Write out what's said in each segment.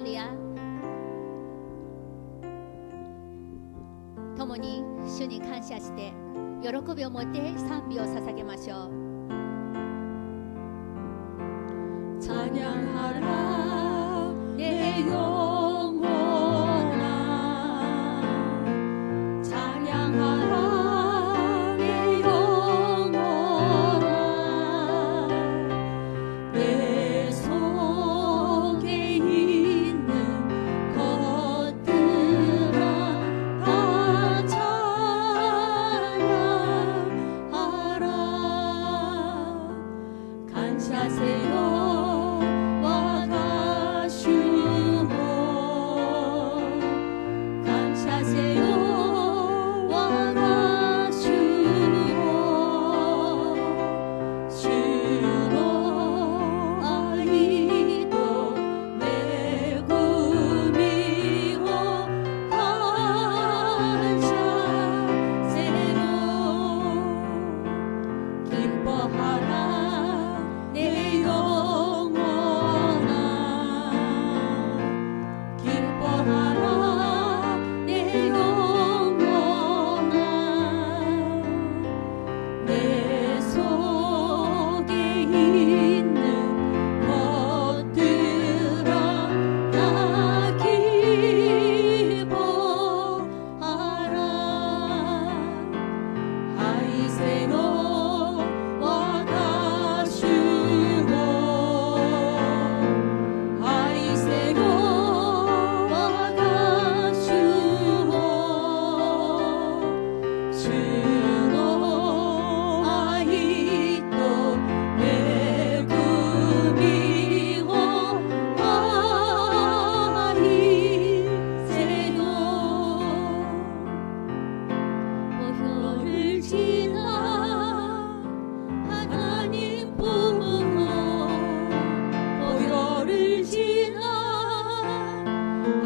할렐루야.共に主に感謝して喜びを持って賛美を捧げましょう。 찬양하라 내 영혼아 찬양하라 내 영혼아 내 속에 있는 것들아 다 찬양하라 감사세요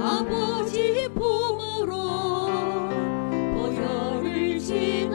아버지 품으로 보혈을 지나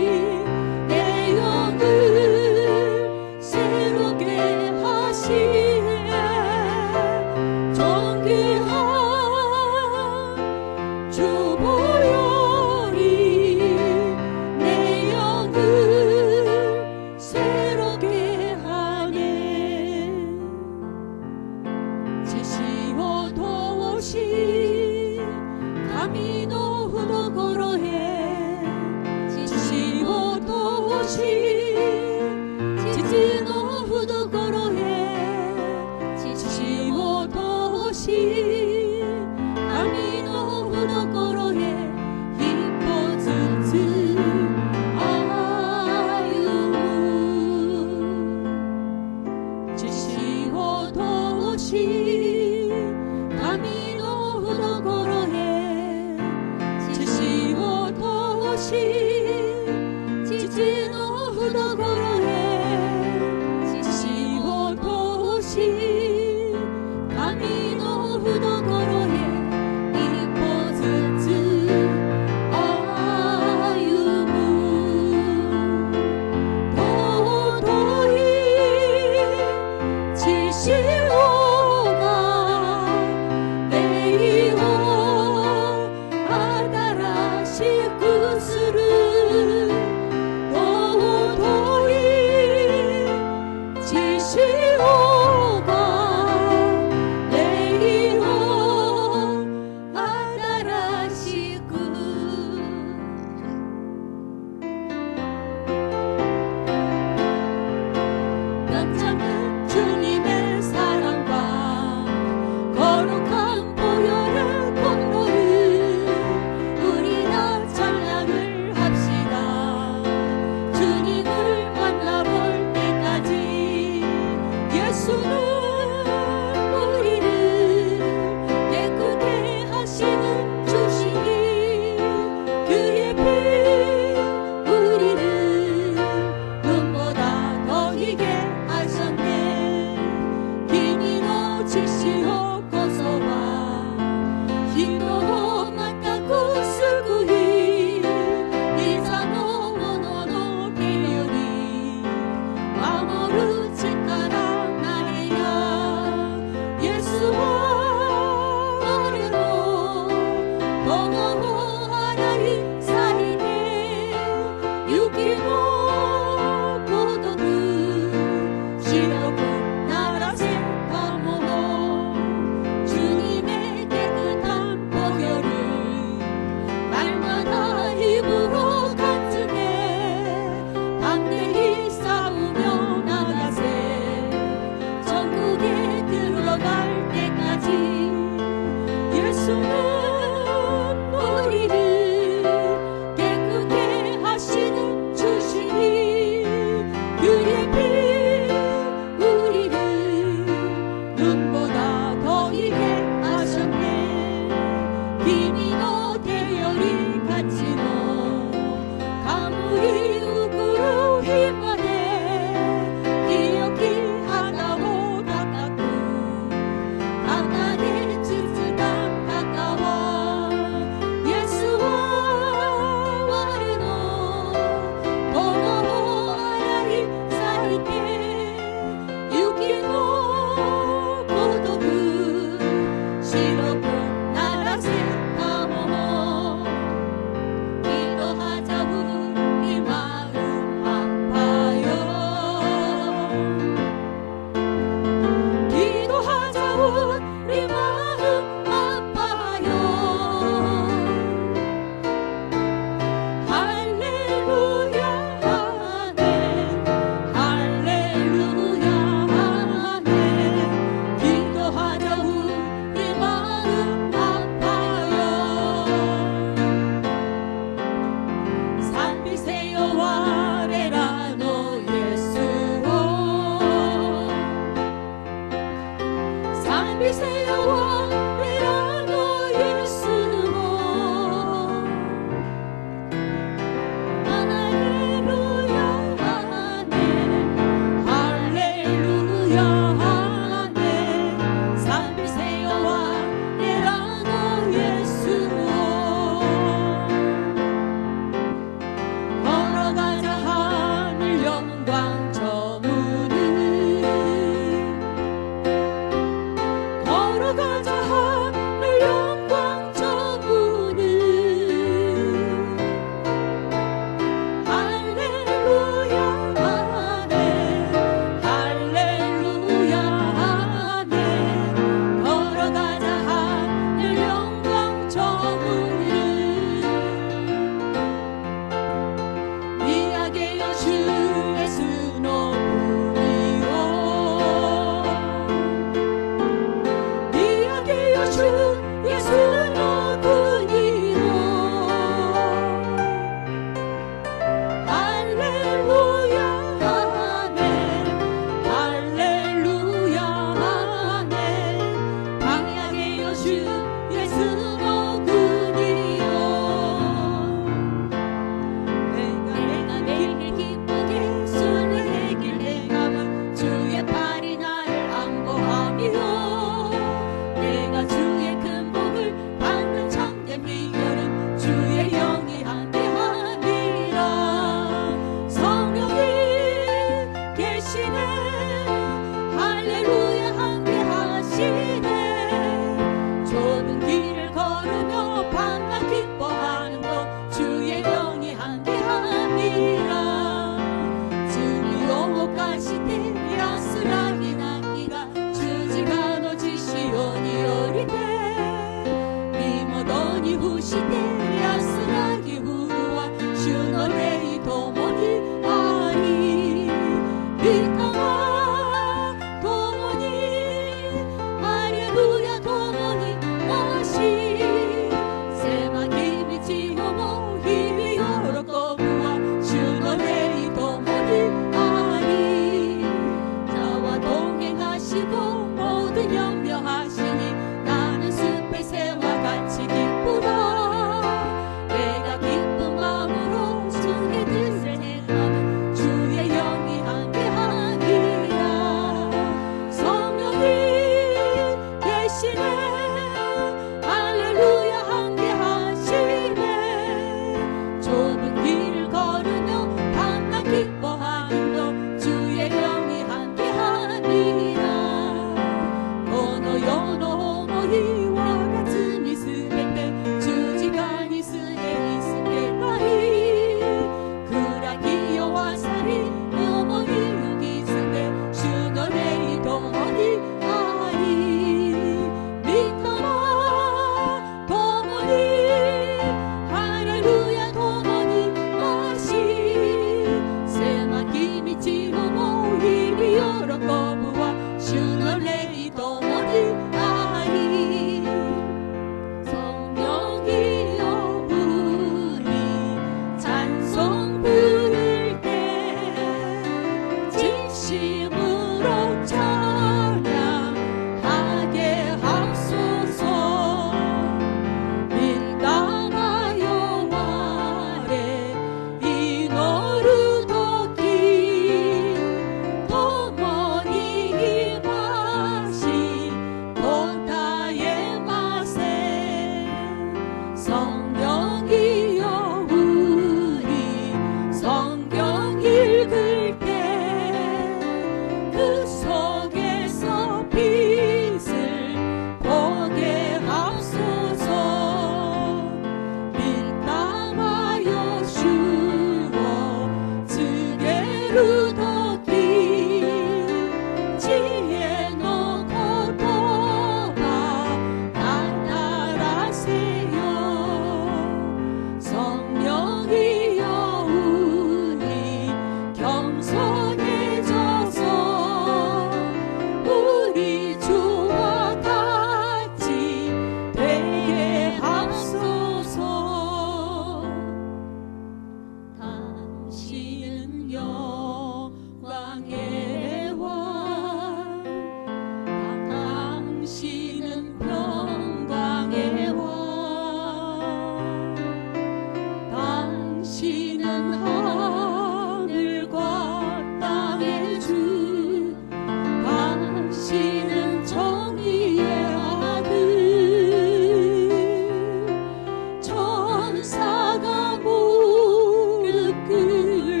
천사가 무릎 꿇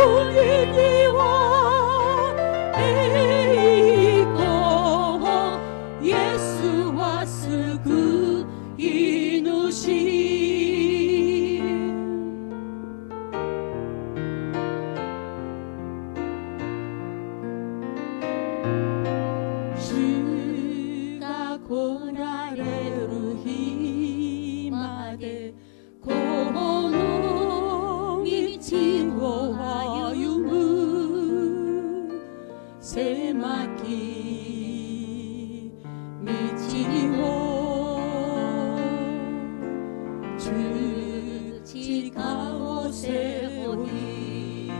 본인이와 에이고 예수와 쓰그 이누시 주가 고라레루 히마데 고노이 지호와 유무 세마키 미치호 주지가오세오이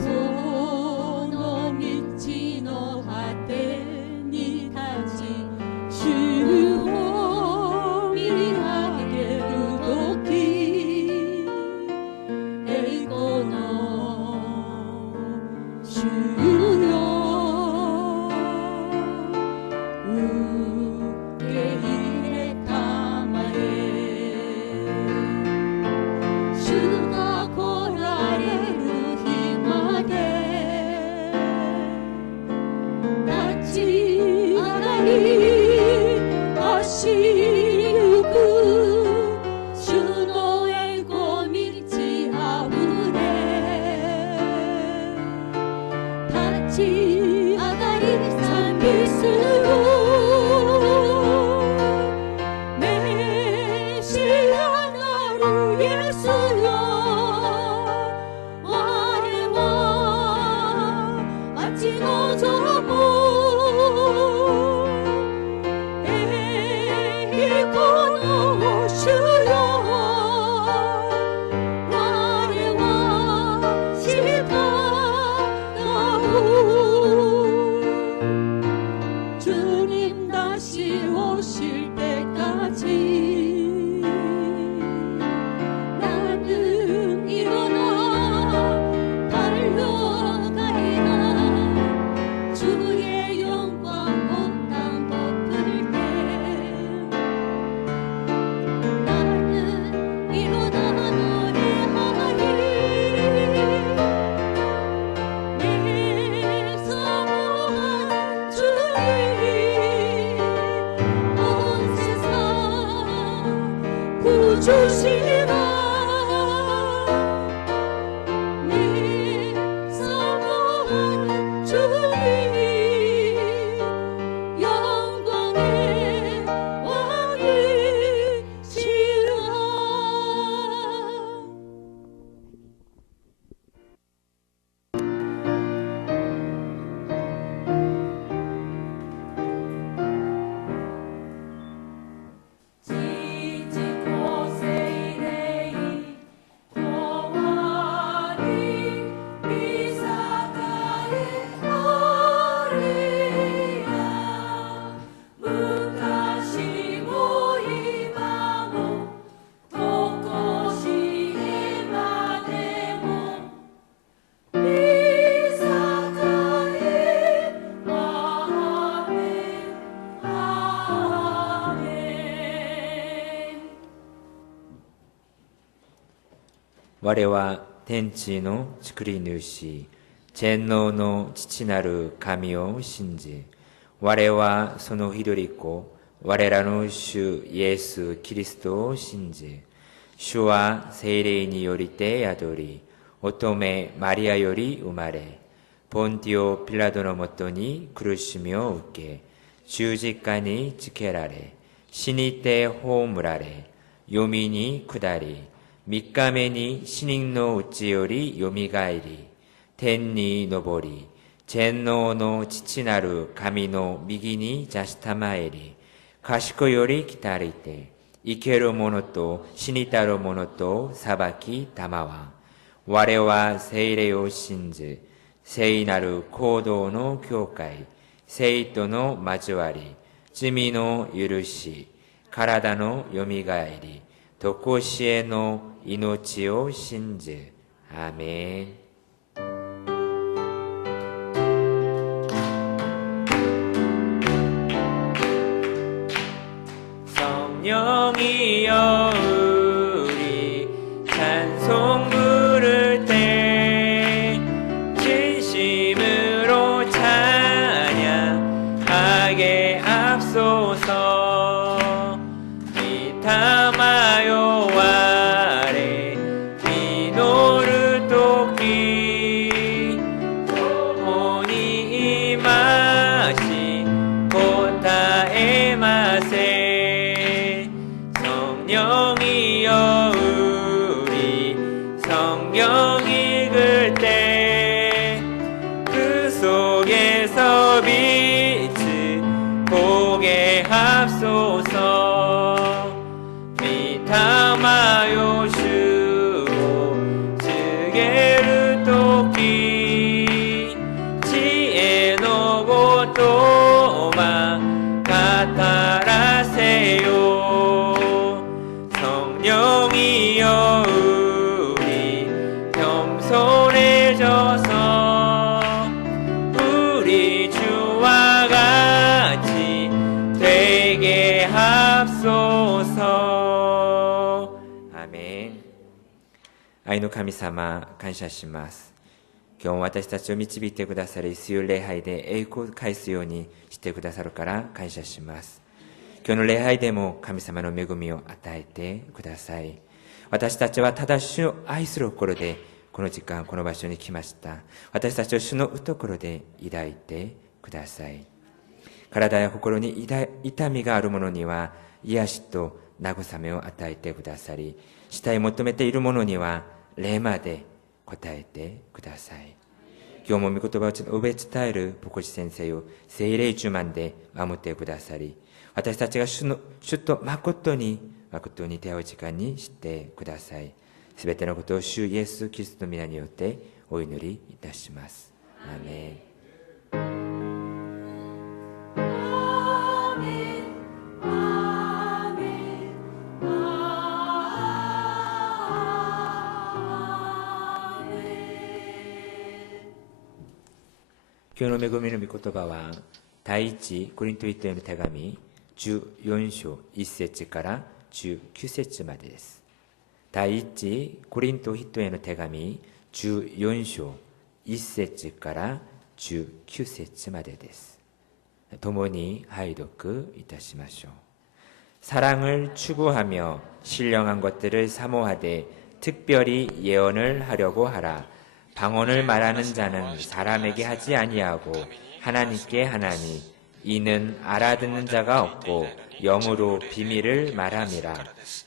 소노 미치노 하테 니타지 주호 미하게 루도키 에이고노 주요 우게이레 타마에 주가 고라레루 히마데 나치 아가리 아시루구 주노에 고밀지 아우레 다치 아가리 산비스루 메시아나루 예수여 와레와 아치노조모 에이코노 주여 와레와 시가나우 주님 다시 오실 때까지 나는 일어나 달려가리라 주의 영광 온 땅 덮을 때 나는 일어나 노래하리 내 사모한 주님 온 세상 구주시라 내 사모한 주님 영광의 왕이시라我は天地の作り主、全能の父なる神を信じ、我はその一人子、我らの主イエス・キリストを信じ、主は聖霊によりて宿り、乙女マリアより生まれ、ポンティオ・ピラトのもとに苦しみを受け、十字架につけられ、死にて葬られ、読みに下り、三日目に死人のうちよりよみがえり、天に昇り、全能の父なる神の右に座したまえり、賢より来たりて、生ける者と死にたる者と裁きたまわ。我は聖霊を信じ、聖なる行動の教会、聖との交わり、罪の許し、体のよみがえり、とこしえの命を信じ。アーメン。성령이여 우리 찬송 부르 성경 읽을 때 그 속에서 빛을 보게 합소서. 미타마요 슈오 즈게르 토끼 지혜 노고 또마 가타라세요. 성령이여 우리 겸손해져서 우리 주와 같이 되게 합소서. 아멘。愛の神様、感謝します。今日も私たちを導いてくださり、水曜礼拝で栄光を返すようにしてくださるから感謝します。今日の礼拝でも神様の恵みを与えてください。私たちはただ主を愛する心でこの時間この場所に来ました。私たちを主の懐で抱いてください。体や心に痛みがある者には癒しと慰めを与えてくださり、慕い求めている者には霊まで答えてください。今日も御言葉を述べ伝える牧師先生を聖霊充満で守ってくださり、私たちが主と誠に出会う時間にしてください。すべてのことを主イエス・キリストの皆によってお祈りいたします。アーメン。今日の恵みの御言葉は第一コリント人への手紙14章1節から19節までです。第一コリント人への手紙14章1節から19節までです。共に拝読いたしましょう。사랑을 추구하며 신령한 것들을 사모하되 특별히 예언을 하려고 하라. 방언을 말하는 자는 사람에게 하지 아니하고 하나님께 하나니 이는 알아듣는 자가 없고 영으로 비밀을 말함이라.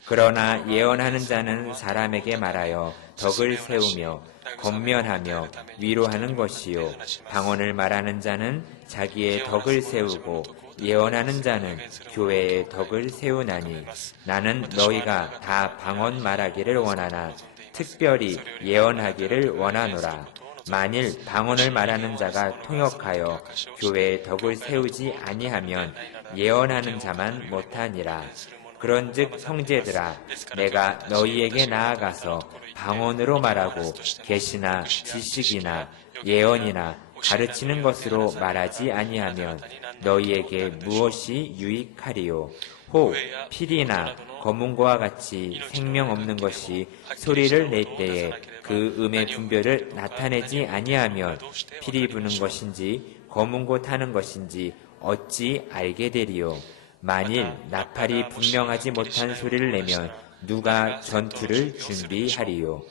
그러나 예언하는 자는 사람에게 말하여 덕을 세우며 권면하며 위로하는 것이요 방언을 말하는 자는 자기의 덕을 세우고 예언하는 자는 교회의 덕을 세우나니 나는 너희가 다 방언 말하기를 원하나 특별히 예언하기를 원하노라. 만일 방언을 말하는 자가 통역하여 교회의 덕을 세우지 아니하면 예언하는 자만 못하니라. 그런즉 형제들아 내가 너희에게 나아가서 방언으로 말하고 계시나 지식이나 예언이나 가르치는 것으로 말하지 아니하면 너희에게 무엇이 유익하리요. 혹 필이나 검은고와 같이 생명 없는 것이 소리를 낼 때에 그 음의 분별을 나타내지 아니하면 필이 부는 것인지 검은고 타는 것인지 어찌 알게 되리요. 만일 나팔이 분명하지 못한 소리를 내면 누가 전투를 준비하리요.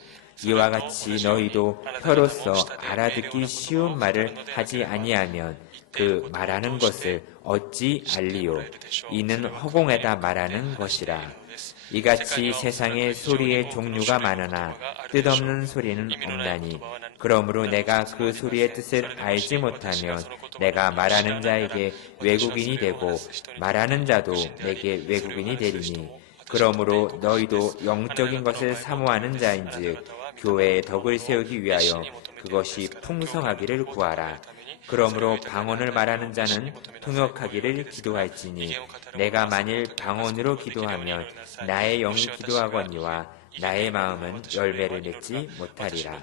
이와 같이 너희도 혀로서 알아듣기 쉬운 말을 하지 아니하면 그 말하는 것을 어찌 알리요. 이는 허공에다 말하는 것이라. 이같이 세상에 소리의 종류가 많으나 뜻없는 소리는 없나니 그러므로 내가 그 소리의 뜻을 알지 못하면 내가 말하는 자에게 외국인이 되고 말하는 자도 내게 외국인이 되리니 그러므로 너희도 영적인 것을 사모하는 자인즉 교회의 덕을 세우기 위하여 그것이 풍성하기를 구하라. 그러므로 방언을 말하는 자는 통역하기를 기도할지니 내가 만일 방언으로 기도하면 나의 영이 기도하거니와 나의 마음은 열매를 맺지 못하리라.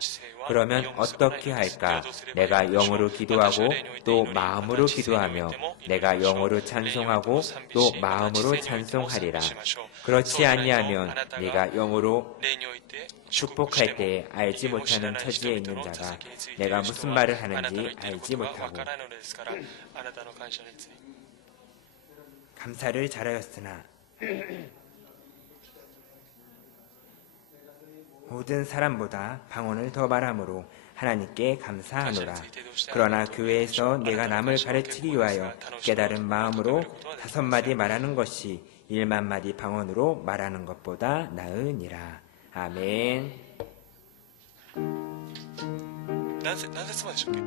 그러면 어떻게 할까? 내가 영으로 기도하고 또 마음으로 기도하며 내가 영으로 찬송하고 또 마음으로 찬송하리라. 그렇지 아니하면 네가 영으로 축복할 때 알지 못하는 처지에 있는 자가 내가 무슨 말을 하는지 알지 못하고 감사를 잘하였으나 모든 사람보다 방언을 더 말함으로 하나님께 감사하노라. 그러나 교회에서 내가 남을 가르치기 위하여 깨달은 마음으로 5마디 말하는 것이 1만마디 방언으로 말하는 것보다 나으니라. 아멘. 何節まででしたっけ？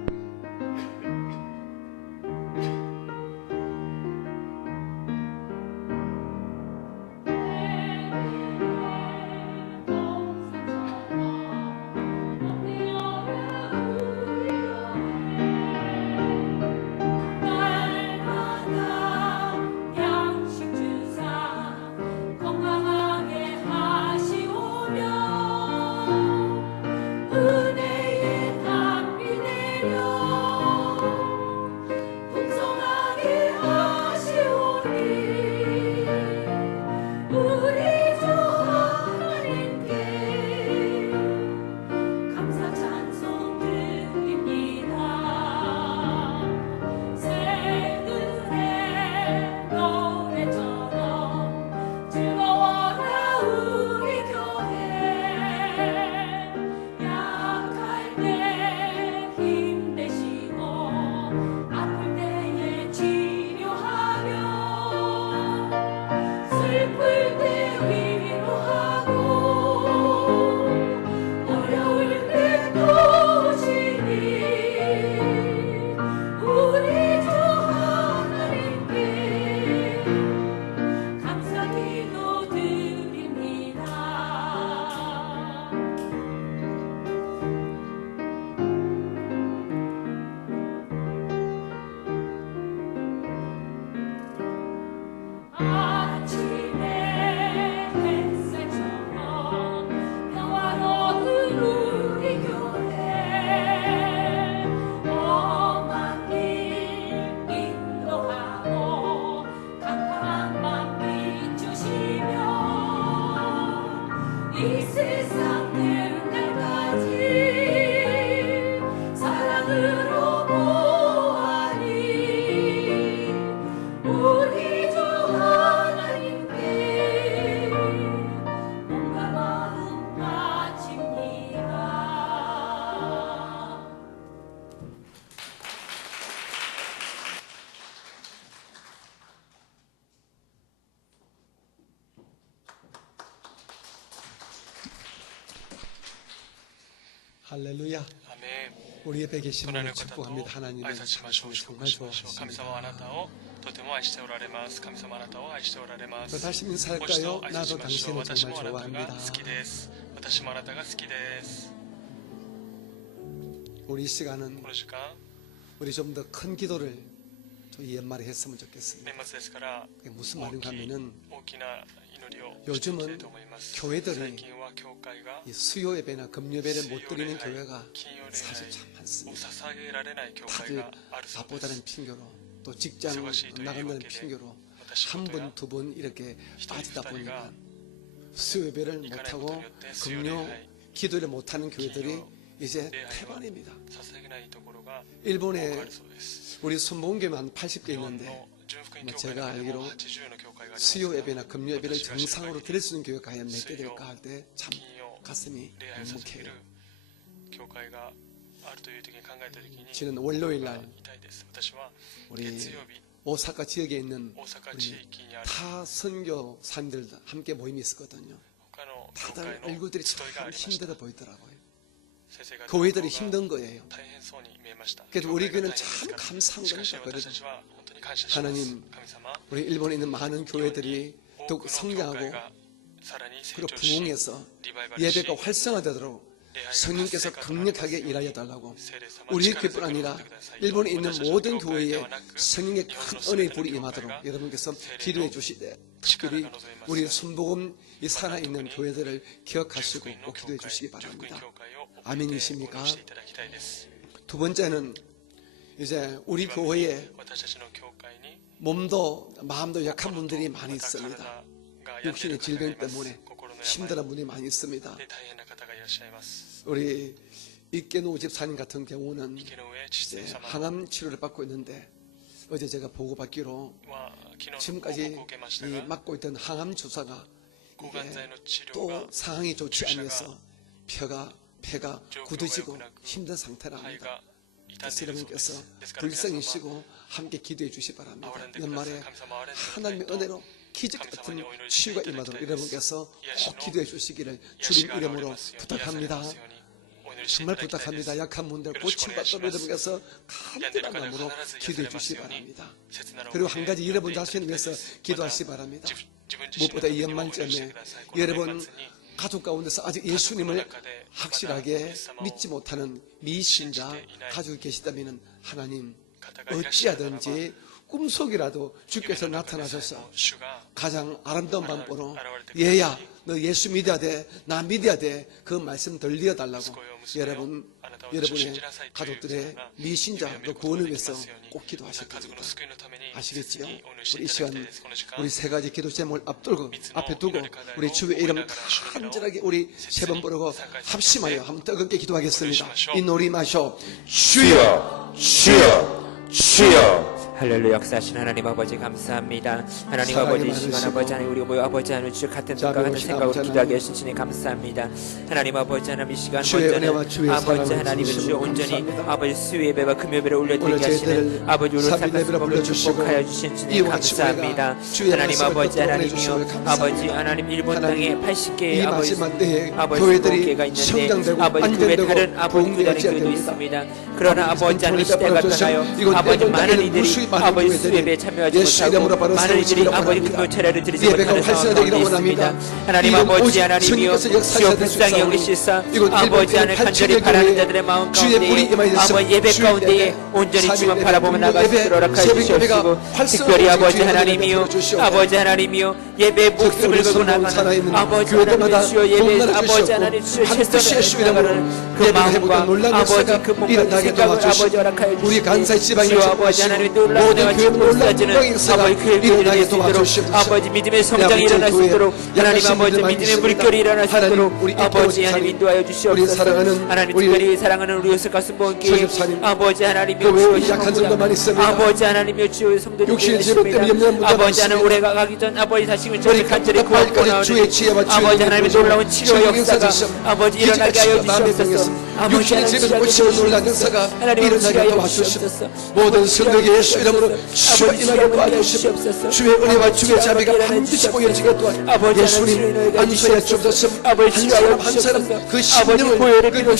할렐루야. 아멘. 우리 옆에 계신 隣 분을 の方と 축복합니다. 하나님은 挨拶しましょう。祝福 정말 しましょう。神様はあなた 좋아하십니다. をとても愛しておられます。神様はあなたを愛しておられます 다시 もう一 인사할까요? 度挨拶し 나도 ましょう。 당신을 私もあ 정말 なたが 좋아합니다. 好きです。私もあなたが好きです。 우리 시간은 この時間 우리 좀 더 큰 기도를 이 연말에 했으면 좋겠습니다. 年末ですから 그게 무슨 말인가 하면은 大きな祈りを 요즘은 していきたいと思います。 교회들이 最近は教会が 이 수요 예배나 금요 예배를 못 드리는 교회가 金曜礼 사실 拝 참 を 많습니다. 捧げられない教会 다들 があるそうで 바쁘다는 す。 핑계로 또 직장 忙しいというわけで 나간다는 핑계로 私 한 事や 분, 두 분 이렇게 一人 빠지다 二人が 보니까 수요 예배를 行かないこと 못하고 によって수요礼 금요 拝 기도를 못하는 교회들이金曜 이제 礼拝は 태반입니다. 捧げないところが多くあ 일본에 るそうです。 우리 순복음교회 한 80개 日本 있는데 の純福音教会 제가 の中でも 알기로 80の教会があります 수요 が 예배나 금요 예배를 私が知る 정상으로 限り 드릴 수 있는 교회가 과연 몇 개 수요, 될까 할 때 참 金曜 가슴이 礼拝を捧げ 묵묵해요. る教会があるという時に考えた時に 저는 월요일 날 痛いです。私は 우리 月曜日 오사카 지역에 있는 大阪地域にある 타 선교사님들 함께 모임이 있었거든요. 他の教会 다들 の 얼굴들이 集いがあ 참 りました。 힘들어 보이더라고요. 先生方の 교회들이 顔が 힘든 거예요. 大変そうに見えました。 그래도 教 우리 会が 교회는 大変です 참 から 감사한 しかし 겁니다. 私たちは本当に感謝します。 하나님 神様、 우리 일본에 있는 많은 日本に 교회들이 多く 더욱 の教会 성장하고 がさらに成 그리고 長し、 부흥해서 リバイバルし、 예배가 활성화되도록 礼拝が 성령께서 活性化となります 강력하게 ように 일하여 달라고 聖霊様 우리 力強く 교회뿐 아니라 祈ってください。 일본에 있는 私たちの 모든 教会で 교회에 はなく、 성령의 日本の 큰 すべ 은혜의 ての 불이 教会 임하도록 が 여러분께서 聖霊 기도해 の 주시되 力 특별히 が望めます 우리 ように 순복음 이 살아있는 교회들을 純 기억하시고 福音の 꼭 教 기도해 会、 주시기 純福音 바랍니다. 教会を覚えて 아멘이십니까? 応援していただきたいです。 두 번째는 이제 우리 二番目に 교회에 私たちの教会に 몸도 마음도 약한 분들이 많이 また体 있습니다. が病んでいる 육신의 方がい 질병 ます。 때문에 心の病 힘든 분이 많이 있습니다. で大変な方がいらっしゃいます。 우리 이깨노 집사님 같은 경우는 池の上知 이제 性様 항암 치료를 받고 있는데 어제 제가 보고받기로 は昨日報 지금까지 告を受けました 이 が、 맞고 있던 항암 주사가 抗がん剤の治療 또 が 상황이 좋지 주사가 않아서 폐가 굳어지고 힘든 肺 상태랍니다. が痛ん 그래서 でいるそうで 여러분께서 す。ですから皆様、 불쌍히시고 함께 기도해 주시 바랍니다. 憐れんでください。 연말에 神様憐れんでください 하나님의 と 은혜로 기적 같은 치유가 임하도록 여러분께서 꼭 기도해 주시기를 주님 이름으로 부탁합니다. 정말 부탁합니다. 약한 분들 고침받도록 여러분께서 간절한 마음으로 기도해 주시기 바랍니다. 그리고 한 가지 여러분 자신을 위해서 기도하시기 바랍니다. 무엇보다 이 연말전에 여러분 가족 가운데서 아직 예수님을 확실하게 믿지 못하는 미신자 가족이 계시다면 하나님 어찌하든지 꿈속이라도 주께서 나타나셔서 가장 아름다운 밤보로 얘야 너 예수 믿어야 돼, 나 믿어야 돼, 그 말씀 들려달라고 여러분의 가족들의 미신자 그 구원을 위해서 꼭 기도하실 겁니다. 아시겠지요? 우리 이 시간 우리 세 가지 기도 제목을 앞에 두고 우리 주의 이름 간절하게 우리 세 번 부르고 합심하여 한번 뜨겁게 기도하겠습니다. 이 놀이 마셔 주여 주여 주여. 할렐루야. 역사하신 하나님 아버지 감사합니다. 하나님 아버지 이 시간 아버지 하나님 우리 모여 아버지 하나님 주 같은 생각 같은 생각으로 기도하게 하신 주님 감사합니다. 하나님 아버지 하나님 이 시간 아버지 하나님 주 온전히 아버지 수요 예배와 금요 예배를 올려드리게 하시는 아버지 우리 살면서 축복하여 주신 주님 감사합니다. 하나님 아버지 하나님이여 아버지 하나님 일본 땅에 80개의 아버지 교회가 있는데 아버지 그 외 다른 아버지 교회도 있습니다. 그러나 아버지 하나님 시대가 변하여 아버지 많은 이들이 아버지 수예배에 참여하지 못하고 많은 이들이 아버지 금요 차례를 드리지 못하는 상황 가운데 있습니다. 하나님 아버지 하나님이여 주여 불쌍히 여기시사 아버지 하나님 간절히 바라는 자들의 마음 가운데 아버지 예배 가운데에 온전히 주만 바라보며 나갈 수 있도록 허락하여 주시옵시고 특별히 아버지 하나님이여 아버지 하나님이여 예배에 목숨을 걸고 나가는 아버지 하나님 주여 예배에서 아버지 하나님 주여 최선을 다하는 그 마음과 아버지 그 몸과 생각을 아버지 허락하여 주시옵시고 주여 아버지 하나님 모든 교회 놀라는 역사가 일어나게 도와주시옵소서. 아버지 믿음의 성장이 일어날 수 있도록 하나님 아버지 믿음의 물결이 일어날 수 있도록 아버지 하나님 인도하여 주시옵소서. 하나님 특별히 사랑하는 우리 요셉 가슴보원교회 아버지 하나님이여 주여 아버지 하나님이여 주여 성도님 계십니다. 아버지 하나님 올해가 가기 전 아버지 다시금 저를 간절히 구하고 나오는 아버지 하나님의 놀라운 치료의 역사가 아버지 일어나게 하여 주시옵소서. 아버지 하나님 일어나게 도와주시옵소서. 모든 성도에게 예수 이름으로 주여 인하게 도와주시옵소서. 주의 은혜와 주의 자비가 반드시 보여지게 도와주시옵소서. 예수님 안수해 주옵소서. 한 사람 한 사람 그 심령을 그 피를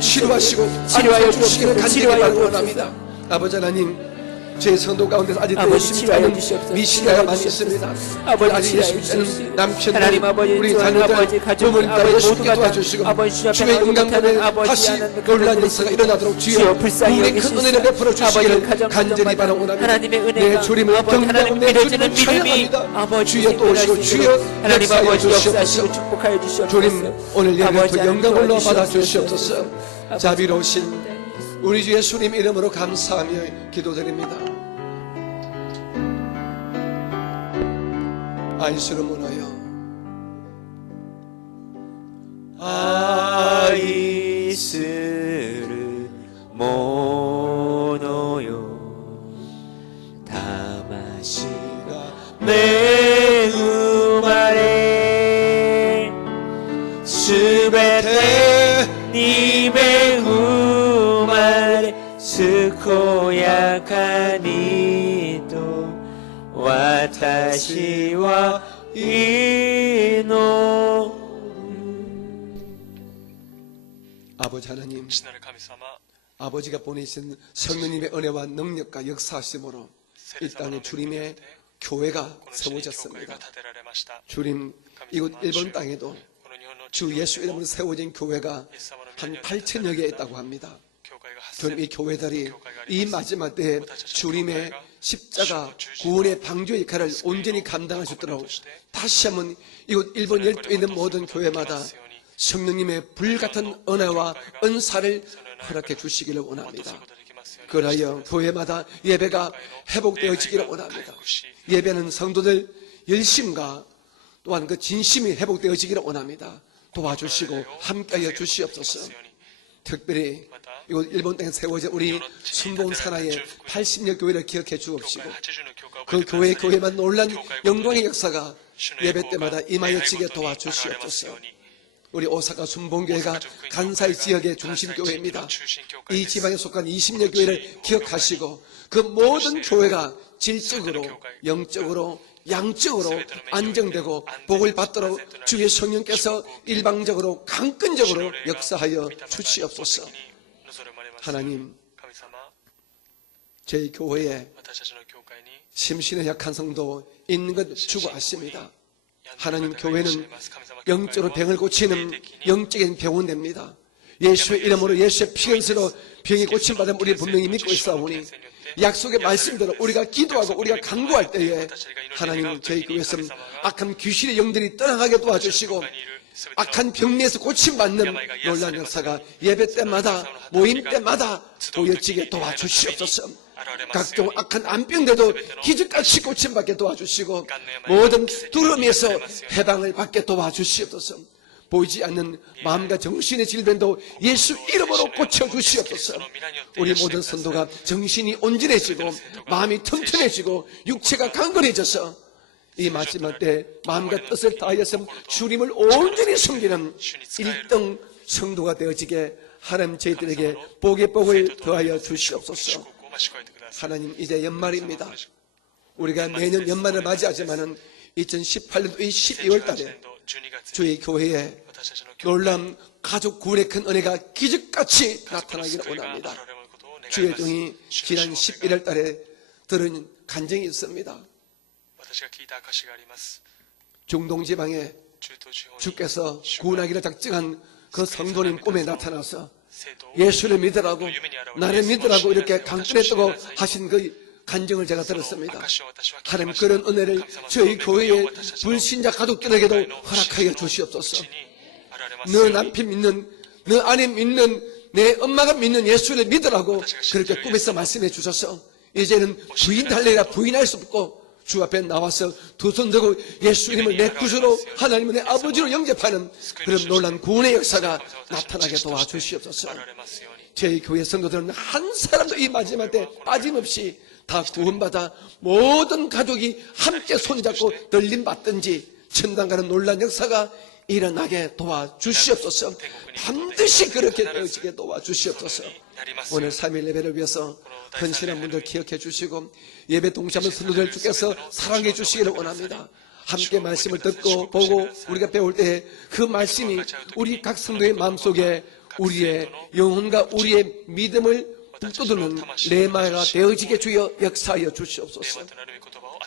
치료하시고 치료하여 주시기를 간절히 바랍니다. 아버지 하나님 제 성도 가운데서 아직도 예수 믿는 미신자가 많이 있습니다. 아직 예수 믿는 남편, 우리 자녀들, 부모님 따라 예수 믿게 도와주시고 주의 영광만에 다시 놀라운 역사가 일어나도록 주여 우리 큰 은혜를 베풀어 주시기를 간절히 바라옵니다. 내 주님을 경배하고 내 주님을 찬양합니다. 주여 또 오시고 주여 역사하여 주시옵소서. 주님 오늘 예배를 더 영광으로 받아주시옵소서. 자비로우신 우리 주 예수님 이름으로 감사하며 기도드립니다. 안수를 문하여 아이스를 모노요 다마시가 매우 말해 수베테 니 매우 말해 스코야카니토 와타시와 이노. 아버지 하나님, 아버지가 보내신 성령님의 은혜와 능력과 역사하심으로 이 땅에 주님의 교회가 세워졌습니다. 주님, 이곳 일본 땅에도 주 예수 이름으로 세워진 교회가 한 8,000여 개 있다고 합니다. 주님, 이 교회들이 이 마지막 때에 주님의 십자가 구원의 방주의 역할을 온전히 감당할 수 있도록 다시 한번 이곳 일본 열도에 있는 모든 교회마다 성령님의 불같은 은혜와 은사를 허락해 주시기를 원합니다. 그러하여 교회마다 예배가 회복되어지기를 원합니다. 예배는 성도들 열심과 또한 그 진심이 회복되어지기를 원합니다. 도와주시고 함께하여 주시옵소서. 특별히 이곳 일본 땅에 세워진 우리 순봉 산하의 80여 교회를 기억해 주옵시고 그 교회만 놀란 영광의 역사가 예배 때마다 임하여지게 도와주시옵소서. 우리 오사카 순봉교회가 간사이 지역의 중심교회입니다. 이 지방에 속한 20여 교회를 기억하시고 그 모든 교회가 질적으로 영적으로 양적으로 안정되고 복을 받도록 주의 성령께서 일방적으로 강권적으로 역사하여 주시옵소서. 하나님, 저희 교회에 심신의 약한 성도 있는 것 주고 아십니다. 하나님, 교회는 영적으로 병을 고치는 영적인 병원됩니다. 예수의 이름으로 예수의 피현수로 병이 고침받은 우리 분명히 믿고 있사오니 약속의 말씀대로 우리가 기도하고 우리가 간구할 때에 하나님, 저희 교회에서 악한 귀신의 영들이 떠나가게 도와주시고 악한 병리에서 고침받는 놀라운 역사가 예배 때마다 모임 때마다 보여지게 도와주시옵소서. 각종 악한 안병들도 기적같이 고침받게 도와주시고 모든 두려움에서 해방을 받게 도와주시옵소서. 보이지 않는 마음과 정신의 질병도 예수 이름으로 고쳐주시옵소서. 우리 모든 성도가 정신이 온전해지고 마음이 튼튼해지고 육체가 강건해져서 이 마지막 때 마음과 뜻을 다하여서 주님을 온전히 섬기는 1등 성도가 되어지게 하나님 저희들에게 복의 복을 더하여 주시옵소서. 하나님, 이제 연말입니다. 우리가 매년 연말을 맞이하지만은 2018년도 이 12월 달에 저희 교회에 놀라운 가족 구원의 큰 은혜가 기적같이 나타나기를 원합니다. 주의 종이 지난 11월 달에 들은 간증이 있습니다. 중동 지방에 주께서 구원하기를 작정한 그 성도님 꿈에 나타나서 예수를 믿으라고 나를 믿으라고 이렇게 강권했다고 하신 그 간증을 제가 들었습니다. 하나님, 그런 은혜를 저희 교회의 불신자 가족들에게도 허락하여 주시옵소서. 너 남편 믿는, 너 아내 믿는, 내 엄마가 믿는 예수를 믿으라고 그렇게 꿈에서 말씀해 주셔서 이제는 부인할 일이라 부인할 수 없고 주 앞에 나와서 두 손 들고 예수님을 내 구주로, 하나님을 내 아버지로 영접하는 그런 놀라운 구원의 역사가 나타나게 도와주시옵소서. 저희 교회 성도들은 한 사람도 이 마지막 때 빠짐없이 다 구원받아 모든 가족이 함께 손잡고 들림받든지 천당 가는 놀라운 역사가 일어나게 도와주시옵소서. 반드시 그렇게 되어지게 도와주시옵소서. 오늘 3일 예배를 위해서 헌신한 분들 기억해 주시고 예배 동참한 성도들 주께서 사랑해 주시기를 원합니다. 함께 말씀을 듣고 보고 우리가 배울 때 그 말씀이 우리 각 성도의 마음속에 우리의 영혼과 우리의 믿음을 북돋우는 레마가 되어지게 주여 역사하여 주시옵소서.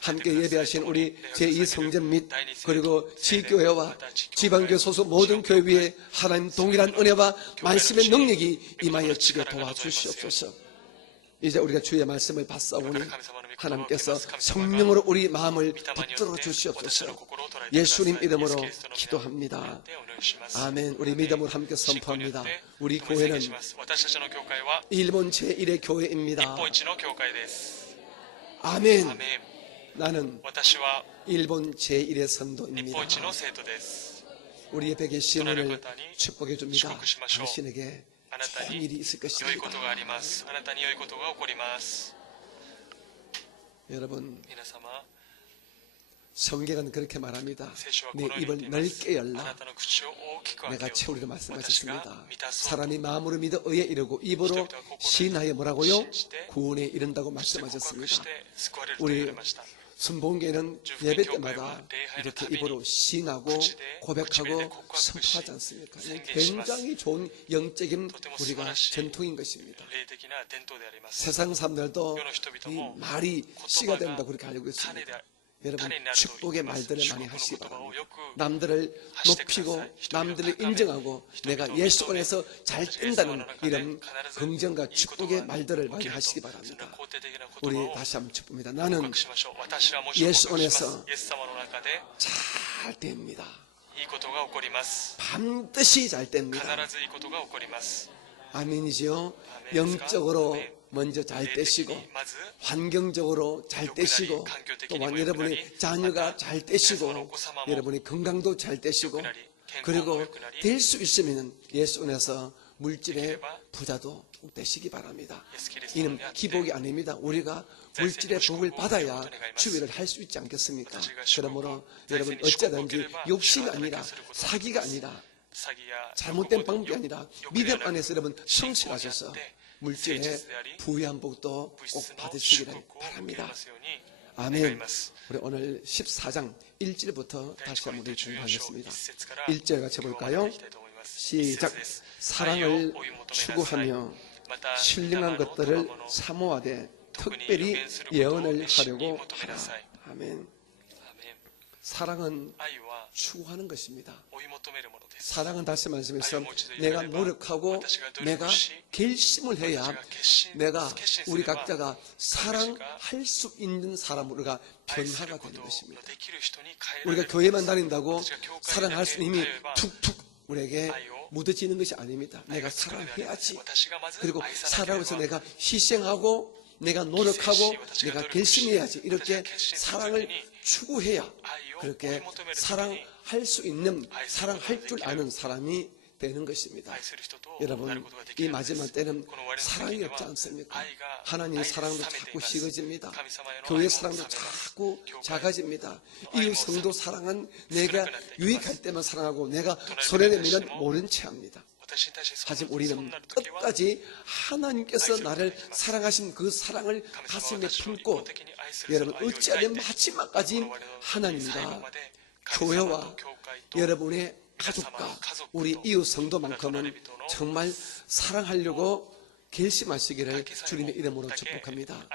함께 예배하신 우리 제2성전 및 그리고 지교회와 지방교회 소속 모든 교회 위에 하나님 동일한 은혜와 말씀의 능력이 임하여 지게 도와주시옵소서. 이제 우리가 주의 말씀을 받사오니 하나님께서 성령으로 우리 마음을 붙들어 주시옵소서. 예수님 이름으로 기도합니다. 아멘. 우리 믿음으로 함께 선포합니다. 우리 교회는 일본 제1의 교회입니다. 아멘. 나는 일본 제1의 선도입니다. 우리 옆에 계신 분을 축복해 줍니다. 당신에게 좋은 일이 있을 것입니다. 여러분, 성경은 그렇게 말합니다. 내 입을 넓게 열라 내가 채우리라 말씀하셨습니다. 사람이 마음으로 믿어 의에 이르고 입으로 시인하여 뭐라고요? 구원에 이른다고 말씀하셨습니다. 우리 순복음교회는 예배 때마다 이렇게 입으로 시인하고 고백하고 선포하지 않습니까? 굉장히 좋은 영적인 우리가 전통인 것입니다. 세상 사람들도 이 말이 씨가 된다고 그렇게 알고 있습니다. 여러분, 축복의 말들을 많이 하시기 바랍니다. 남들을 높이고 남들을 인정하고 내가 예수 안에서 잘 된다는 이런 긍정과 축복의 말들을 많이 하시기 바랍니다. 우리 다시 한번 축복합니다. 나는 예수 안에서 잘 됩니다. 반드시 잘 됩니다. 아멘이지요. 영적으로 먼저 잘 되시고 환경적으로 잘 되시고 또한 여러분의 자녀가 잘 되시고 여러분의 건강도 잘 되시고 그리고 될 수 있으면 예수 안에서 물질의 부자도 되시기 바랍니다. 이는 기복이 아닙니다. 우리가 물질의 복을 받아야 주의를 할 수 있지 않겠습니까? 그러므로 여러분 어쩌든지 욕심이 아니라 사기가 아니라 잘못된 방법이 아니라 믿음 안에서 여러분 성실하셔서 물질의 부유한 복도 꼭 받으시기를 바랍니다. 아멘. 우리 오늘 14장 1절부터 다시 한번 우리 공부하겠습니다. 1절 같이 볼까요? 시작. 사랑을 추구하며 신령한 것들을 사모하되 특별히 예언을 하려고 하라. 아멘. 사랑은 추구하는 것입니다. 사랑은 다시 말씀해서 내가 노력하고 내가 결심을 해야 내가 우리 각자가 사랑할 수 있는 사람으로가 변화가 되는 것입니다. 우리가 교회만 다닌다고 사랑할 수 있는 힘이 툭툭 우리에게 묻어지는 것이 아닙니다. 내가 사랑해야지. 그리고 사랑하면서 내가 희생하고 내가 노력하고 내가 결심해야지. 이렇게 사랑을 추구해야 그렇게 사랑할 수 있는, 사랑할 줄 아는 사람이 되는 것입니다. 여러분, 이 마지막 때는 사랑이 없지 않습니까? 하나님의 사랑도 자꾸 식어집니다. 교회 사랑도 자꾸 작아집니다. 이웃 성도 사랑은 내가 유익할 때만 사랑하고 내가 손해내면 모른 채 합니다. 하지만 우리는 끝까지 하나님께서 나를 사랑하신 그 사랑을 가슴에 품고 여러분 어찌하면 마지막까지 하나님과 교회와 여러분의 가족과 우리 이웃 성도만큼은 정말 사랑하려고 결심하시기를 주님의 이름으로 축복합니다.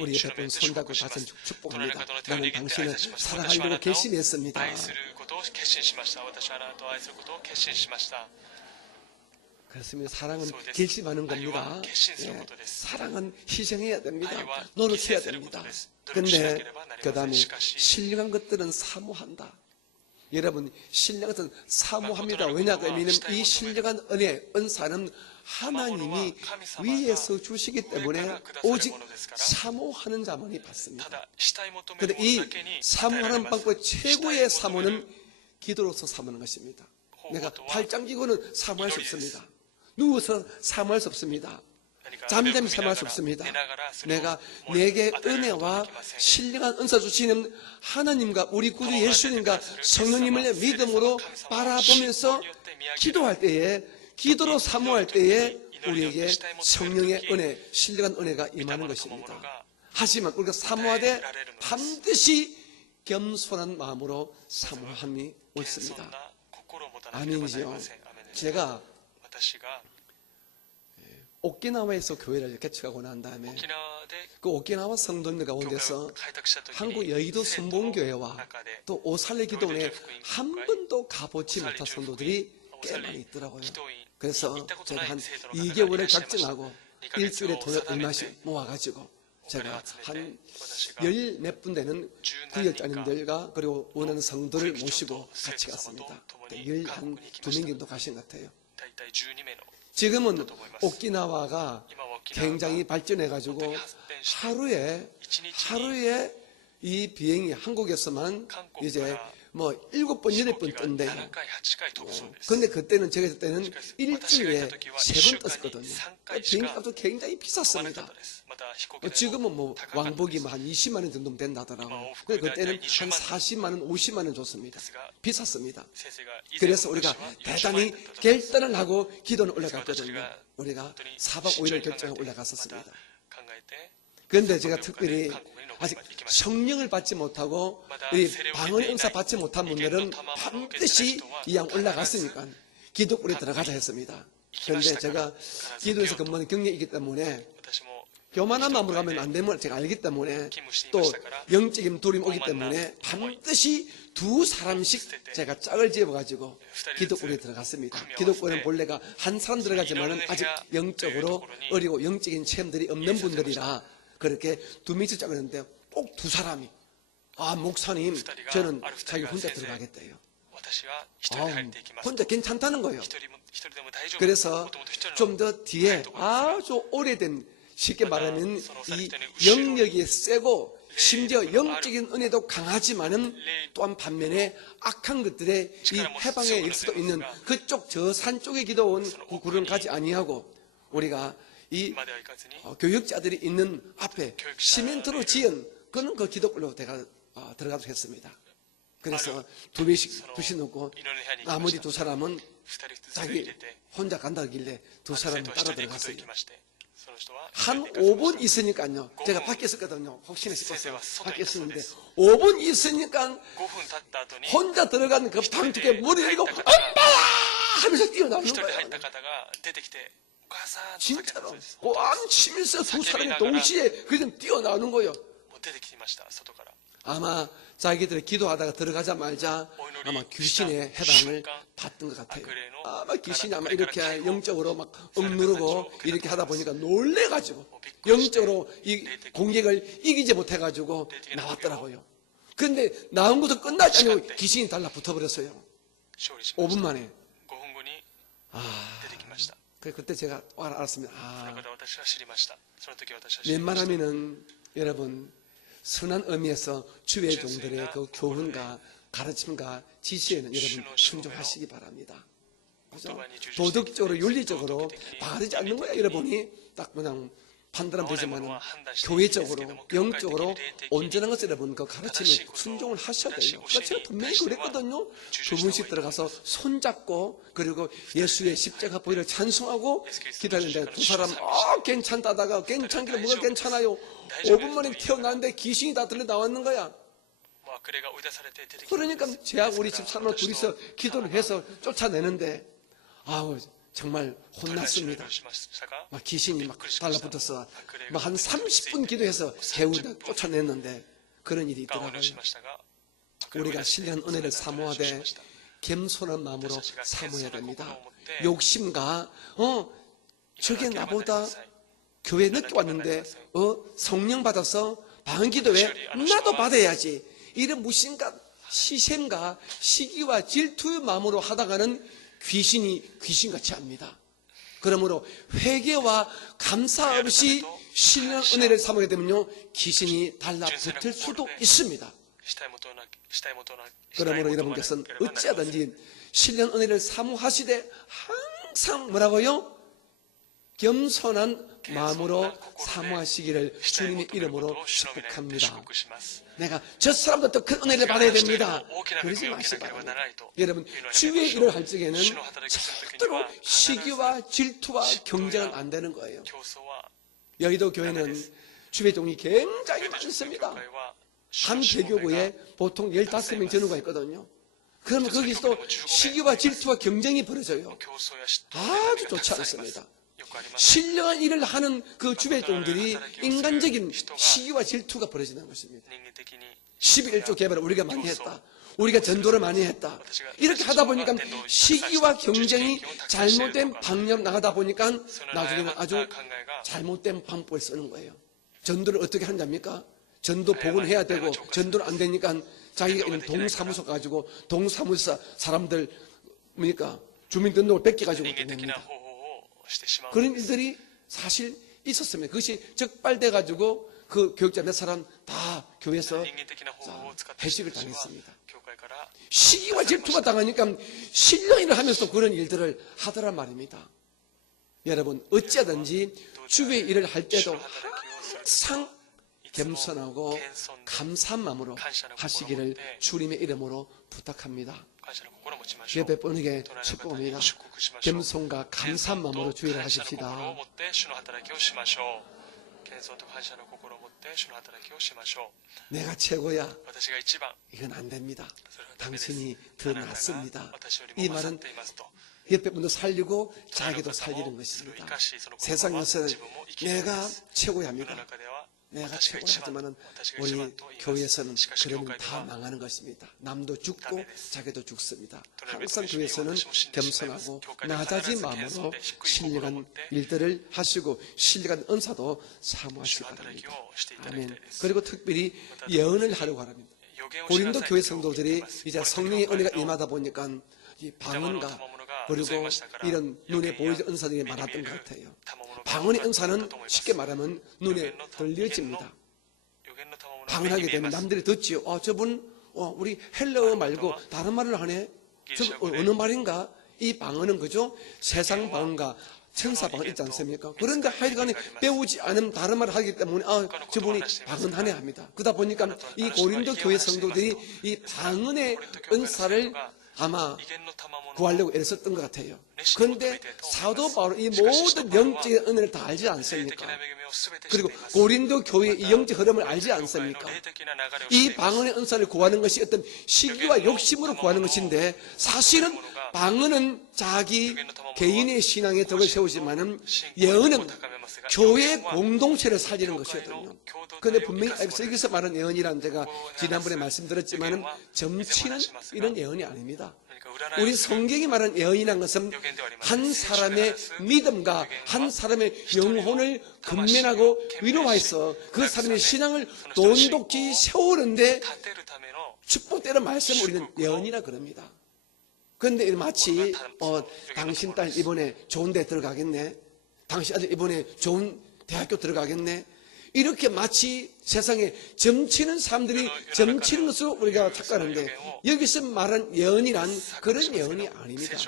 우리 옆에 분 손잡고 다시 축복합니다. 나는 당신을 사랑하려고 결심했습니다. 그렇습니다. 사랑은 결심하는 겁니다. 예, 사랑은 희생해야 됩니다. 노력해야 됩니다. 그런데 그 다음에 신령한 것들은 사모한다. 여러분, 신령한 것은 사모합니다. 왜냐하면 이 신령한 은혜, 은사는 하나님이 위에서 주시기 때문에 오직 사모하는 자만이 받습니다. 그런데 이 사모하는 방법 최고의 사모는 기도로서 사모하는 것입니다. 내가 팔짱 끼고는 사모할 수 없습니다. 누워서 사모할 수 없습니다. 잠잠히 사모할 수 없습니다. 내가 내게 은혜와 신령한 은사 주시는 하나님과 우리 구주 예수님과 성령님을 믿음으로 바라보면서 기도할 때에, 기도로 사모할 때에 우리에게 성령의 은혜, 신령한 은혜가 임하는 것입니다. 하지만 우리가 사모하되 반드시 겸손한 마음으로 사모함이 옳습니다. 아멘이지요. 제가 오키나와에서 교회를 개척하고 난 다음에 그 오키나와 성도들 가운데서 한국 여의도 순복음교회와 또 오살레 기도원에 한 번도 가보지 못한 성도들이 꽤 많이 있더라고요. 그래서 제가 한 2개월을 작정하고 일주일에 돈을 얼마씩 모아가지고 제가 한 10몇 분 되는 구역장님들과 그리고 원하는 성도를 모시고 같이 갔습니다. 12명 정도 가신 것 같아요. 지금은 오키나와가 굉장히 발전해가지고 하루에 이 비행이 한국에서만 이제 뭐 7번, 8번 뜬대요. 근데 그때는 제가 있을 때는 일주일에 3번 떴거든요. 비행값도 굉장히 비쌌습니다. 지금은 뭐 왕복이 한 20만 원 정도 된다더라고요. 그때는 한 40만 원, 50만 원 줬습니다. 비쌌습니다. 그래서 우리가 대단히 결단을 하고 기도는 올라갔거든요. 우리가 4박 5일을 결정하고 올라갔었습니다. 그런데 제가 특별히 아직 성령을 받지 못하고 방언 은사 받지 못한 분들은 반드시 이왕 올라갔으니까 기도꾼에 들어가자 했습니다. 그런데 제가 기도에서 근무하는 경력이기 때문에 교만한 마음으로 가면 안 되면 제가 알기 때문에 또 영적인 두려움이 오기 때문에 반드시 2사람씩 제가 짝을 지어가지고 기도꾼에 들어갔습니다. 기도꾼은 본래가 한 사람 들어가지만 아직 영적으로 어리고 영적인 체험들이 없는 분들이라 그렇게 2명씩 짝을 했는데 꼭 2사람이 목사님 저는 자기 혼자 들어가겠대요. 혼자 괜찮다는 거예요. 그래서 좀 더 뒤에 아주 오래된 쉽게 말하면 이 영역이 세고 심지어 영적인 은혜도 강하지만은 또한 반면에 악한 것들의 이 해방의 일수도 있는 그쪽 저 산 쪽에 기도원 구를 가지 아니하고 우리가 이 교육자들이 있는 앞에 시멘트로 지은 그는 그 기도굴로 내가 들어가서 했습니다. 그래서 2명씩 놓고 나머지 2사람은 자기 혼자 간다길래 2사람은 따라 들어갔어요. 한 5분 있으니까요. 제가 밖에 있었거든요. 혹시나 싶어서 밖에 있었는데 5분 있으니까 혼자 들어간 그 방쪽에 머리 들고 엄마야 하면서 뛰어나오는 거예요. 진짜로 꽝 치면서 두 사람이 동시에 그냥 뛰어나오는 거예요. 아마 자기들이 기도하다가 들어가자마자 아마 귀신의 해당을 받던 것 같아요. 아마 귀신이 아마 이렇게 영적으로 막 억누르고 이렇게 하다 보니까 놀래가지고 영적으로 이 공격을 이기지 못해가지고 나왔더라고요. 그런데 나온 것도 끝나지 않고 귀신이 달라붙어버렸어요. 5분 만에. 그때 제가 알았습니다. 웬만하면은 여러분 선한 의미에서 주의 종들의 그 교훈과 가르침과 지시에는 여러분 순종하시기 바랍니다. 그죠? 도덕적으로 윤리적으로 바르지 않는 거야 여러분이 딱 그냥 판단하면 되지만 교회적으로 영적으로 온전한 것을 여러분 그 가르침에 순종을 하셔야 돼요. 그러니까 제가 분명히 그랬거든요. 두 분씩 들어가서 손잡고 그리고 예수의 십자가 보혈을 찬송하고 기다리는데 두 사람 괜찮다다가 괜찮기를 뭐가 괜찮아요. 5분 만에 태어났는데 귀신이 다 들려 나왔는 거야. 그러니까 제하고 우리 집사람 둘이서 기도를 해서 쫓아내는데 아우 정말 혼났습니다. 막 귀신이 막 달라붙어서 막 한 30분 기도해서 개우다 쫓아냈는데 그런 일이 있더라고요. 우리가 신령한 은혜를 사모하되 겸손한 마음으로 사모해야 됩니다. 욕심과 저게 나보다 교회 늦게 왔는데 성령 받아서 방언기도회 나도 받아야지 이런 무신과 시샘과 시기와 질투의 마음으로 하다가는 귀신이 귀신같이 합니다. 그러므로 회개와 감사 없이 신령한 은혜를 사모하게 되면요 귀신이 달라붙을 수도 있습니다. 그러므로 여러분께서는 어찌하든지 신령한 은혜를 사모하시되 항상 뭐라고요? 겸손한 마음으로 사모하시기를 주님의 이름으로 축복합니다. 내가 저 사람부터 그 은혜를 받아야 됩니다. 그러지 마시기 바랍니다. 여러분 주의 일을 할 적에는 절대로 시기와 질투와 경쟁은 안 되는 거예요. 여의도 교회는 주의 종이 굉장히 많습니다. 한 개교구에 보통 15명 전후가 있거든요. 그러면 거기서도 시기와 질투와 경쟁이 벌어져요. 아주 좋지 않습니다. 신령한 일을 하는 그 주배종들이 인간적인 시기와 질투가 벌어지는 것입니다. 11조 개발을 우리가 많이 했다. 우리가 전도를 많이 했다. 이렇게 하다 보니까 시기와 경쟁이 잘못된 방향으로 나가다 보니까 나중에는 아주 잘못된 방법을 쓰는 거예요. 전도를 어떻게 하는지합니까? 전도 복은 해야 되고 전도를 안 되니까 자기가 있는 동사무소 가지고 동사무소 사람들 뭡니까? 주민등록을 뺏겨가지고 냅니다. 그런 일들이 사실 있었습니다. 그것이 적발돼가지고 그 교육자 몇 사람 다 교회에서 해직을 당했습니다. 시기와 질투가 당하니까 신령일을 하면서도 그런 일들을 하더란 말입니다. 여러분 어찌하든지 주의 일을 할 때도 항상 겸손하고 감사한 마음으로 하시기를 주님의 이름으로 부탁합니다. 예배 번에게 축복합니다. 겸손과 감사한 마음으로 주의를 하십시다. 내가 최고야. 이건 안 됩니다. 당신이 더 낫습니다. 이 말은 옆에 분도 살리고 자기도 살리는 것입니다. 세상에서 내가 최고야 합니다. 내가 최고야 하지만은 우리 교회에서는 그러면 다 망하는 것입니다. 남도 죽고 자기도 죽습니다. 항상 교회에서는 겸손하고 낮아진 마음으로 신령한 일들을 하시고 신령한 은사도 사모하시기 바랍니다. 아멘. 그리고 특별히 예언을 하려고 합니다. 고린도 교회 성도들이 이제 성령의 은혜가 임하다 보니까 이 방언과 그리고 이런 눈에 보이는 은사들이 많았던 것 같아요. 방언의 은사는 쉽게 말하면 눈에 들려집니다. 방언하게 되면 남들이 듣지요. 저분 우리 헬라어 말고 다른 말을 하네. 저 어느 말인가? 이 방언은 그죠? 세상 방언과 천사 방언 있지 않습니까? 그런데 하여간에 배우지 않으면 다른 말을 하기 때문에 저분이 방언하네 합니다. 그러다 보니까 이 고린도 교회 성도들이 이 방언의 은사를 아마 구하려고 애썼던 것 같아요. 그런데 사도 바울은 이 모든 영적인 은혜를 다 알지 않습니까? 그리고 고린도 교회의 이 영적 흐름을 알지 않습니까? 이 방언의 은사를 구하는 것이 어떤 시기와 욕심으로 구하는 것인데 사실은 방언은 자기 개인의 신앙에 덕을 세우지만은 예언은 교회 공동체를 살리는 것이거든요. 그런데 분명히 여기서 말하는 예언이란 제가 지난번에 말씀드렸지만은 점치는 이런 예언이 아닙니다. 우리 성경이 말하는 예언이라는 것은 한 사람의 믿음과 한 사람의 영혼을 근면하고 위로해서 그 사람의 신앙을 돈독히 세우는데 축복되는 말씀을 우리는 예언이라 그럽니다. 그런데 마치 당신 딸 이번에 좋은 데 들어가겠네, 당신 아들 이번에 좋은 대학교 들어가겠네, 이렇게 마치 세상에 점치는 사람들이 점치는 것으로 우리가 착각하는데 여기서 말한 예언이란 그런 예언이 아닙니다.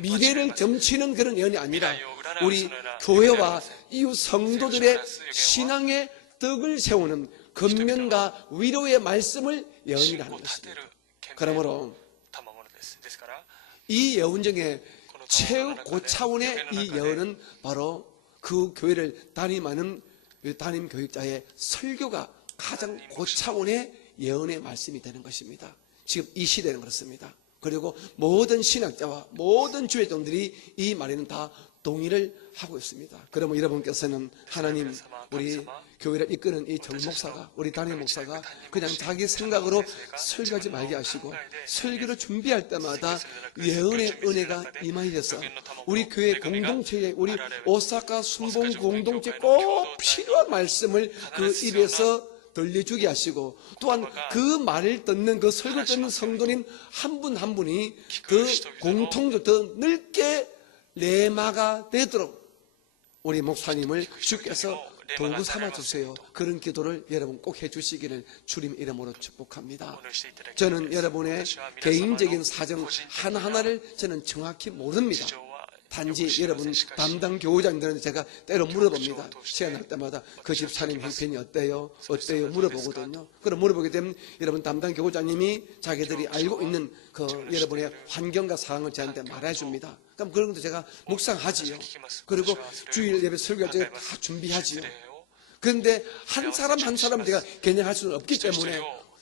미래를 점치는 그런 예언이 아니라 우리 교회와 이웃 성도들의 신앙의 덕을 세우는 근면과 위로의 말씀을 예언이라는 것입니다. 그러므로 이 예언 중에 최고차원의 이 예언은 바로 그 교회를 담임하는 담임 교육자의 설교가 가장 고차원의 예언의 말씀이 되는 것입니다. 지금 이 시대는 그렇습니다. 그리고 모든 신학자와 모든 주회종들이 이 말에는 다 동의를 하고 있습니다. 그러면 여러분께서는 하나님 우리 교회를 이끄는 이 정목사가, 우리 담임 목사가 그냥 자기 생각으로 설교하지 말게 하시고 설교를 준비할 때마다 예언의 은혜가 임하여서 우리 교회 공동체에, 우리 오사카 순봉 공동체 꼭 필요한 말씀을 그 입에서 들려주게 하시고 또한 그 말을 듣는 그 설교 듣는 성도님 한 분 한 분이 그 공통적으로 더 넓게 레마가 되도록 우리 목사님을 주께서 도구 삼아주세요. 그런 기도를 여러분 꼭 해주시기를 주님 이름으로 축복합니다. 저는 여러분의 개인적인 사정 하나하나를 저는 정확히 모릅니다. 단지 여러분 담당 교우장들한테 제가 때로 물어봅니다. 시간 날 때마다 그 집사님 형편이 어때요? 어때요? 물어보거든요. 그럼 물어보게 되면 여러분 담당 교우장님이 자기들이 알고 있는 그 여러분의 환경과 상황을 저한테 말해줍니다. 그럼 그런 것도 제가 묵상하지요. 그리고 주일 예배 설교할 때 다 준비하지요. 그런데 한 사람 한 사람 제가 개념할 수는 없기 때문에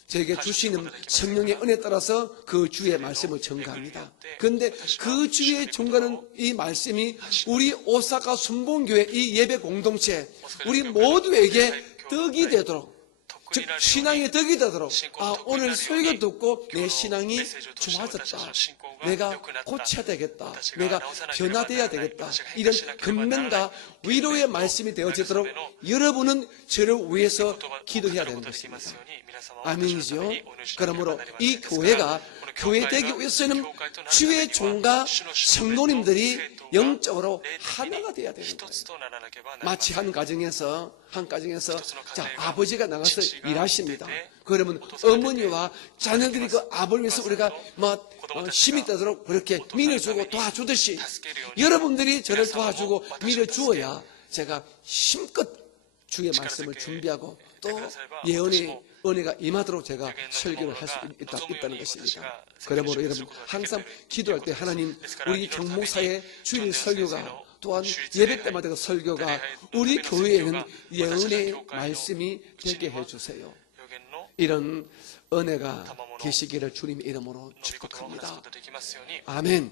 저에게 주시는 성령의 은혜에 따라서 그 주의 말씀을 전가합니다. 그런데 그 주의 전가는 이 말씀이 우리 오사카 순봉교회 이 예배 공동체 우리 모두에게 덕이 되도록, 즉 신앙의 덕이 되도록, 오늘 설교 듣고 내 신앙이 좋아졌다, 내가 고쳐야 되겠다, 내가 변화되어야 되겠다, 이런 근면과 위로의 말씀이 되어지도록 여러분은 저를 위해서 기도해야 되는 것입니다. 아멘이죠. 그러므로 이 교회가 교회 되기 위해서는 주의 종과 성도님들이 영적으로 하나가 되어야 되는 거예요. 마치 한 가정에서 자, 아버지가 나가서 일하십니다. 그러면 어머니와 자녀들이 그 아버지를 위해서 우리가 힘이 되도록 그렇게 밀어주고 도와주듯이 여러분들이 저를 도와주고 밀어주어야 제가 힘껏 주의 말씀을 준비하고 또 예언의 은혜가 임하도록 제가 설교를 할 수 있다는 것입니다. 그러므로 여러분 항상 기도할 때 하나님 우리 정목사의 주일 설교가 또한 예배 때마다 그 설교가 우리 교회에는 예언의 말씀이 되게 해주세요. 이런 은혜가 계시기를 주님의 이름으로 축복합니다. 아멘.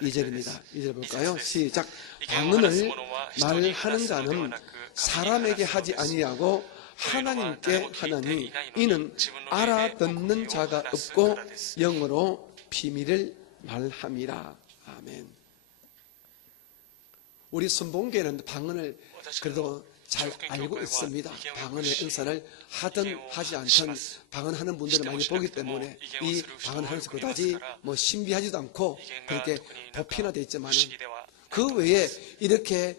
2절입니다. 2절 볼까요? 시작. 방언을 말하는 자는 사람에게 하지 아니하고 하나님께 하나니 이는 알아듣는 자가 없고 영어로 비밀을 말함이라. 아멘. 우리 순봉교회는 방언을 그래도 잘 알고 있습니다. 방언의 은사를 하든 하지 않든 방언하는 분들을 많이 보기 때문에 이 방언하면서 그다지 신비하지도 않고 그렇게 보편화되어 있지만 그 외에 이렇게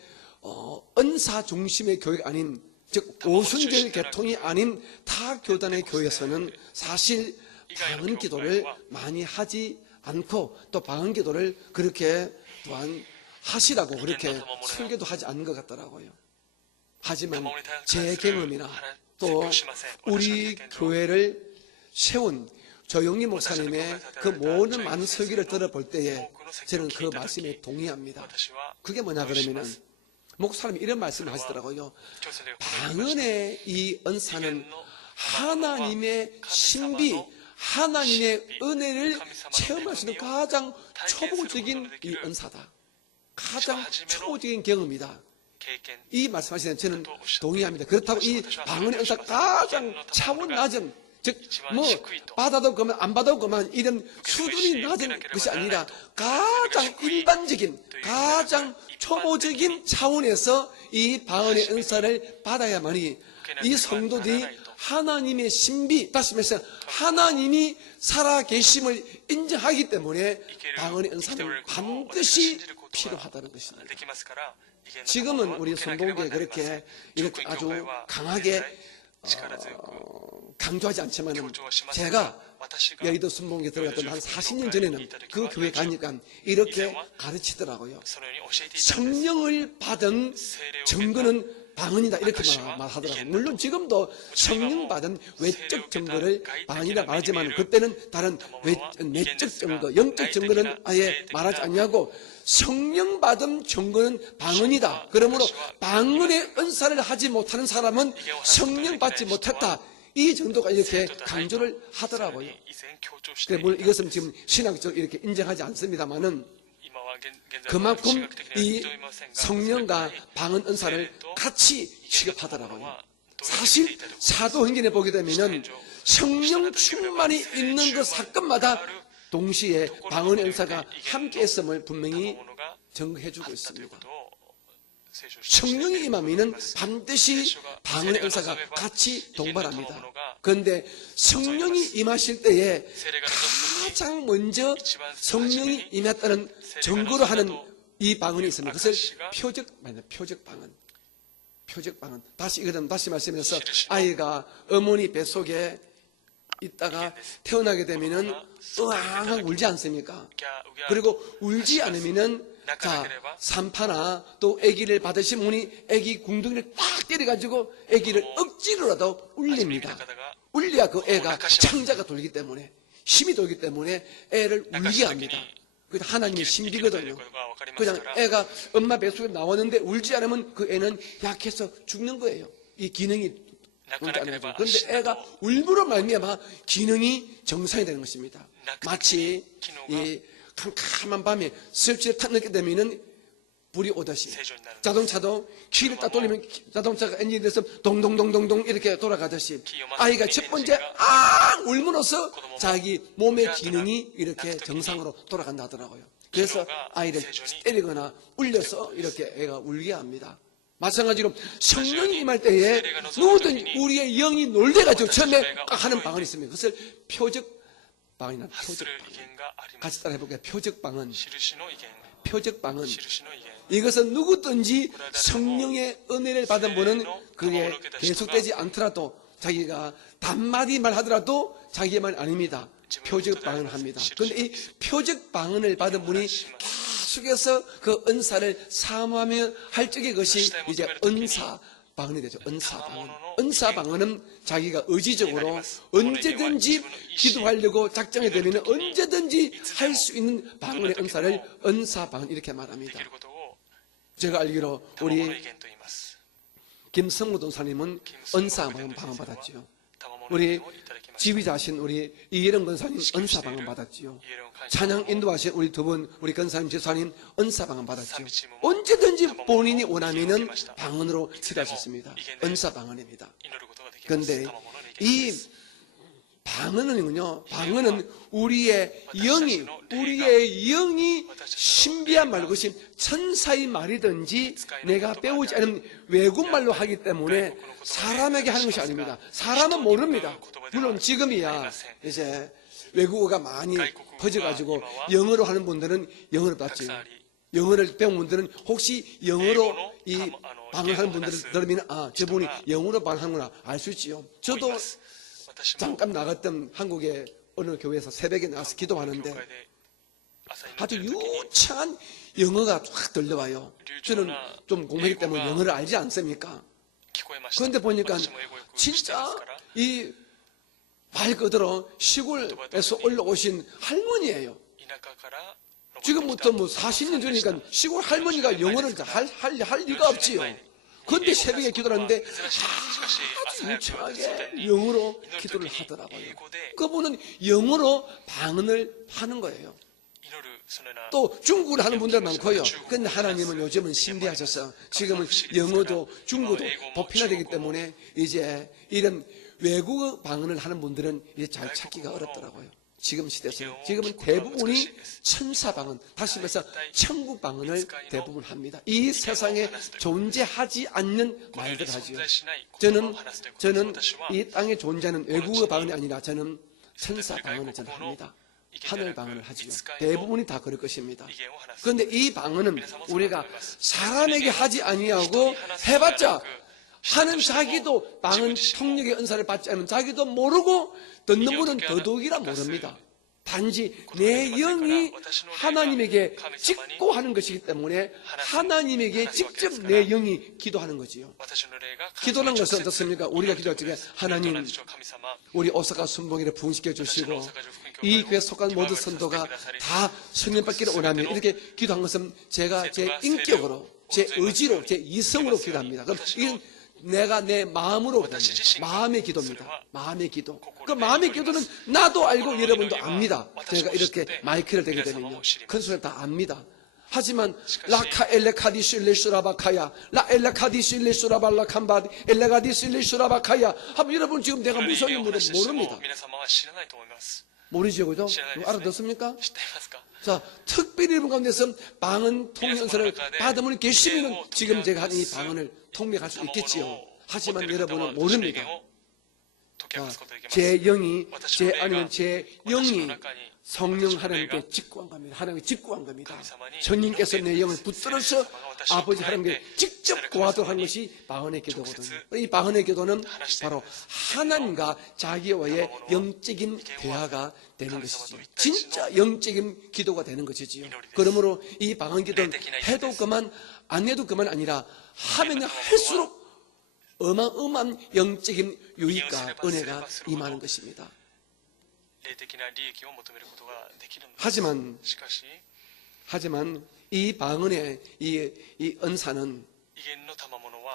은사 중심의 교회가 아닌, 즉 오순절 계통이 아닌 타 교단의 교회에서는 사실 방언 기도를 많이 하지 않고 또 방언 기도를 그렇게 또한 하시라고 그렇게 설교도 하지 않는 것 같더라고요. 하지만 제 경험이나 또 우리 교회를 세운 조영희 목사님의 그 모든 많은 설교를 들어볼 때에 저는 그 말씀에 동의합니다. 그게 뭐냐 그러면은 목사님이 이런 말씀을 하시더라고요. 방언의 이 은사는 하나님의 신비, 하나님의 은혜를 체험할 수 있는 가장 초보적인 이 은사다. 가장 초보적인 경험이다. 이 말씀하시는 저는 동의합니다. 그렇다고 이 방언의 은사가 가장 차원 낮은, 즉 뭐 받아도 그만 안 받아도 그만 이런 수준이 낮은 것이 아니라 가장 일반적인, 가장 초보적인 차원에서 이 방언의 은사를 받아야만이 이 성도들이 하나님의 신비, 다시 말해서 하나님이 살아계심을 인정하기 때문에 방언의 은사는 반드시 필요하다는 것입니다. 지금은 우리 선동교에 그렇게 이렇게 아주 강하게 강조하지 않지만 제가 여의도 순복음교에 들어갔던 한 40년 전에는 그 교회 가니까 이렇게 가르치더라고요. 성령을 받은 증거는 방언이다 이렇게 말하더라고요. 물론 지금도 성령 받은 외적 증거를 방언이라 말하지만 그때는 다른 내적 증거, 영적 증거는 아예 말하지 않냐고 성령 받은 증거는 방언이다. 그러므로 방언의 은사를 하지 못하는 사람은 성령 받지 못했다. 이 정도가 이렇게 강조를 하더라고요. 물론 이것은 지금 신학적으로 이렇게 인정하지 않습니다만은 그만큼 이 성령과 방언 은사를 같이 취급하더라고요. 사실 사도행전에 보게 되면은 성령 충만이 있는 그 사건마다 동시에 방언의 은사가 함께 했음을 분명히 증거해주고 있습니다. 성령이 임하면은 반드시 방언의 은사가 같이 동반합니다. 그런데 성령이 임하실 때에 가장 먼저 성령이 임했다는 증거로 하는 이 방언이 있습니다. 그것을 표적 방언. 다시 말씀해서 아이가 어머니 뱃속에 있다가 태어나게 되면은 으앙하고 울지 않습니까? 그리고 울지 않으면은 자, 산파나 또 아기를 받으신 분이 아기 궁둥이를 딱 때려가지고 아기를 억지로라도 울립니다. 울려야 그 애가 창자가 돌기 때문에, 힘이 돌기 때문에 애를 울게 합니다. 그게 하나님의 신비거든요. 그냥 애가 엄마 뱃속에 나왔는데 울지 않으면 그 애는 약해서 죽는 거예요. 이 기능이 그런데 애가 울므로 말미암아 기능이 정상이 되는 것입니다. 마치 이 캄캄한 밤에 설치를 탁 넣게 되면은 불이 오듯이 자동차도 키를 딱 돌리면 자동차가 엔진이 돼서 동동동동동 이렇게 돌아가듯이 아이가 첫 번째 울므로써 자기 몸의 기능이 이렇게 정상으로 돌아간다 하더라고요. 그래서 아이를 때리거나 울려서 이렇게 애가 울게 합니다. 마찬가지로 성령이 임할 때에 누구든 우리의 영이 놀래가지고 처음에 하는 방언이 있습니다. 그것을 표적 방언이나 표적 방언. 같이 따라 해볼게요. 표적 방언. 표적 방언. 이것은 누구든지 성령의 은혜를 받은 분은 그게 계속되지 않더라도 자기가 단마디 말하더라도 자기의 말 아닙니다. 표적 방언을 합니다. 그런데 이 표적 방언을 받은 분이 계속해서 그 은사를 사모하며 할 적의 것이 이제 은사 방언이 되죠. 은사 방언. 은사 방언은 자기가 의지적으로 언제든지 기도하려고 작정이 되면 언제든지 할 수 있는 방언의 은사를 은사 방언 이렇게 말합니다. 제가 알기로 우리 김성무 전사님은 은사 방언 받았지요. 우리 지휘자신 우리 이예령 권사님 은사 방언 받았지요. 찬양 인도하신 우리 두 분 우리 권사님 제사님 은사 방언 받았지요. 언제든지 본인이 원하면은 방언으로 기도할 수 있습니다. 은사 방언입니다. 그런데 이 방언은요, 방언은 우리의 영이 신비한 말, 그것이 천사의 말이든지 내가 배우지 않은 외국말로 하기 때문에 사람에게 하는 것이 아닙니다. 사람은 모릅니다. 물론 지금이야 이제 외국어가 많이 퍼져가지고 영어로 하는 분들은 영어로 받지. 영어를 배운 분들은 혹시 영어로 이 방언하는 분들을 들으면 저분이 영어로 방언하는구나 알 수 있지요. 저도 잠깐 나갔던 한국의 어느 교회에서 새벽에 나가서 기도하는데 아주 유창한 영어가 쫙 들려와요. 저는 좀 공부했기 때문에 영어를 알지 않습니까? 그런데 보니까 진짜 이 말 그대로 시골에서 올라오신 할머니예요. 지금부터 뭐 40년 전이니까 시골 할머니가 영어를 할 리가 없지요. 그런데 새벽에 기도를 하는데 아주 유창하게 영어로 기도를 하더라고요. 그분은 영어로 방언을 하는 거예요. 또 중국어를 하는 분들 많고요. 그런데 하나님은 요즘은 신비하셔서 지금은 영어도 중국어도 보편화되기 때문에 이제 이런 외국어 방언을 하는 분들은 이제 잘 찾기가 어렵더라고요. 지금 시대에서 지금은 대부분이 천사 방언, 다시 말해서 천국 방언을 대부분 합니다. 이 세상에 존재하지 않는 말들 하지요. 저는 이 땅에 존재하는 외국어 방언이 아니라 저는 천사 방언을 저는 합니다. 하늘 방언을 하지요. 대부분이 다 그럴 것입니다. 그런데 이 방언은 우리가 사람에게 하지 아니하고 해봤자 하는 자기도 방언 통역의 은사를 받지 않은 자기도 모르고 듣는 분은 더더욱이라 모릅니다. 단지 내 영이 하나님에게 직고 하는 것이기 때문에 하나님에게 직접 내 영이 기도하는 거지요. 기도라는 것은 어떻습니까? 우리가 기도할 적에 하나님, 우리 오사카 순봉이를 부흥시켜 주시고 이 교회에 속한 모든 성도가 다 성령 받기를 원하며 이렇게 기도한 것은 제가 제 인격으로, 제 의지로, 제 이성으로 기도합니다. 그럼 이건 내가 내 마음으로 기도합니다. 마음의 기도입니다. 마음의 기도. 그 마음의 기도는 나도 알고 여러분도 압니다. 제가 이렇게 마이크를 대게 되면요. 큰 소리를 다 압니다. 하지만 라카 엘레카디스 일레슈라바카야 라 엘레카디스 일레슈라발라칸바 엘레가디스 일레슈라바카야 하면 여러분 지금 내가 무슨 의미인지 모릅니다. 모르죠, 그죠? 알아듣습니까? 자, 특별히 여러분 가운데서 방언 통역을 받으면 계시면 지금 제가 한 이 방언을 통역할 수 있겠지요. 하지만 여러분은 모릅니다. 제 영이, 제 안에는 제 영이 성령 하나님께 직구한 겁니다. 하나님께 직구한 겁니다. 주님께서 내 영을 붙들어서 아버지 하나님께 직접 구하도록 하는 것이 방언의 기도거든요. 이 방언의 기도는 바로 하나님과 자기와의 영적인 대화가 되는 것이지요. 진짜 영적인 기도가 되는 것이지요. 그러므로 이 방언 기도는 해도 그만 안 해도 그만 아니라 하면 할수록 어마어마한 영적인 유익과 은혜가 임하는 것입니다. 하지만 이 방언의 이 은사는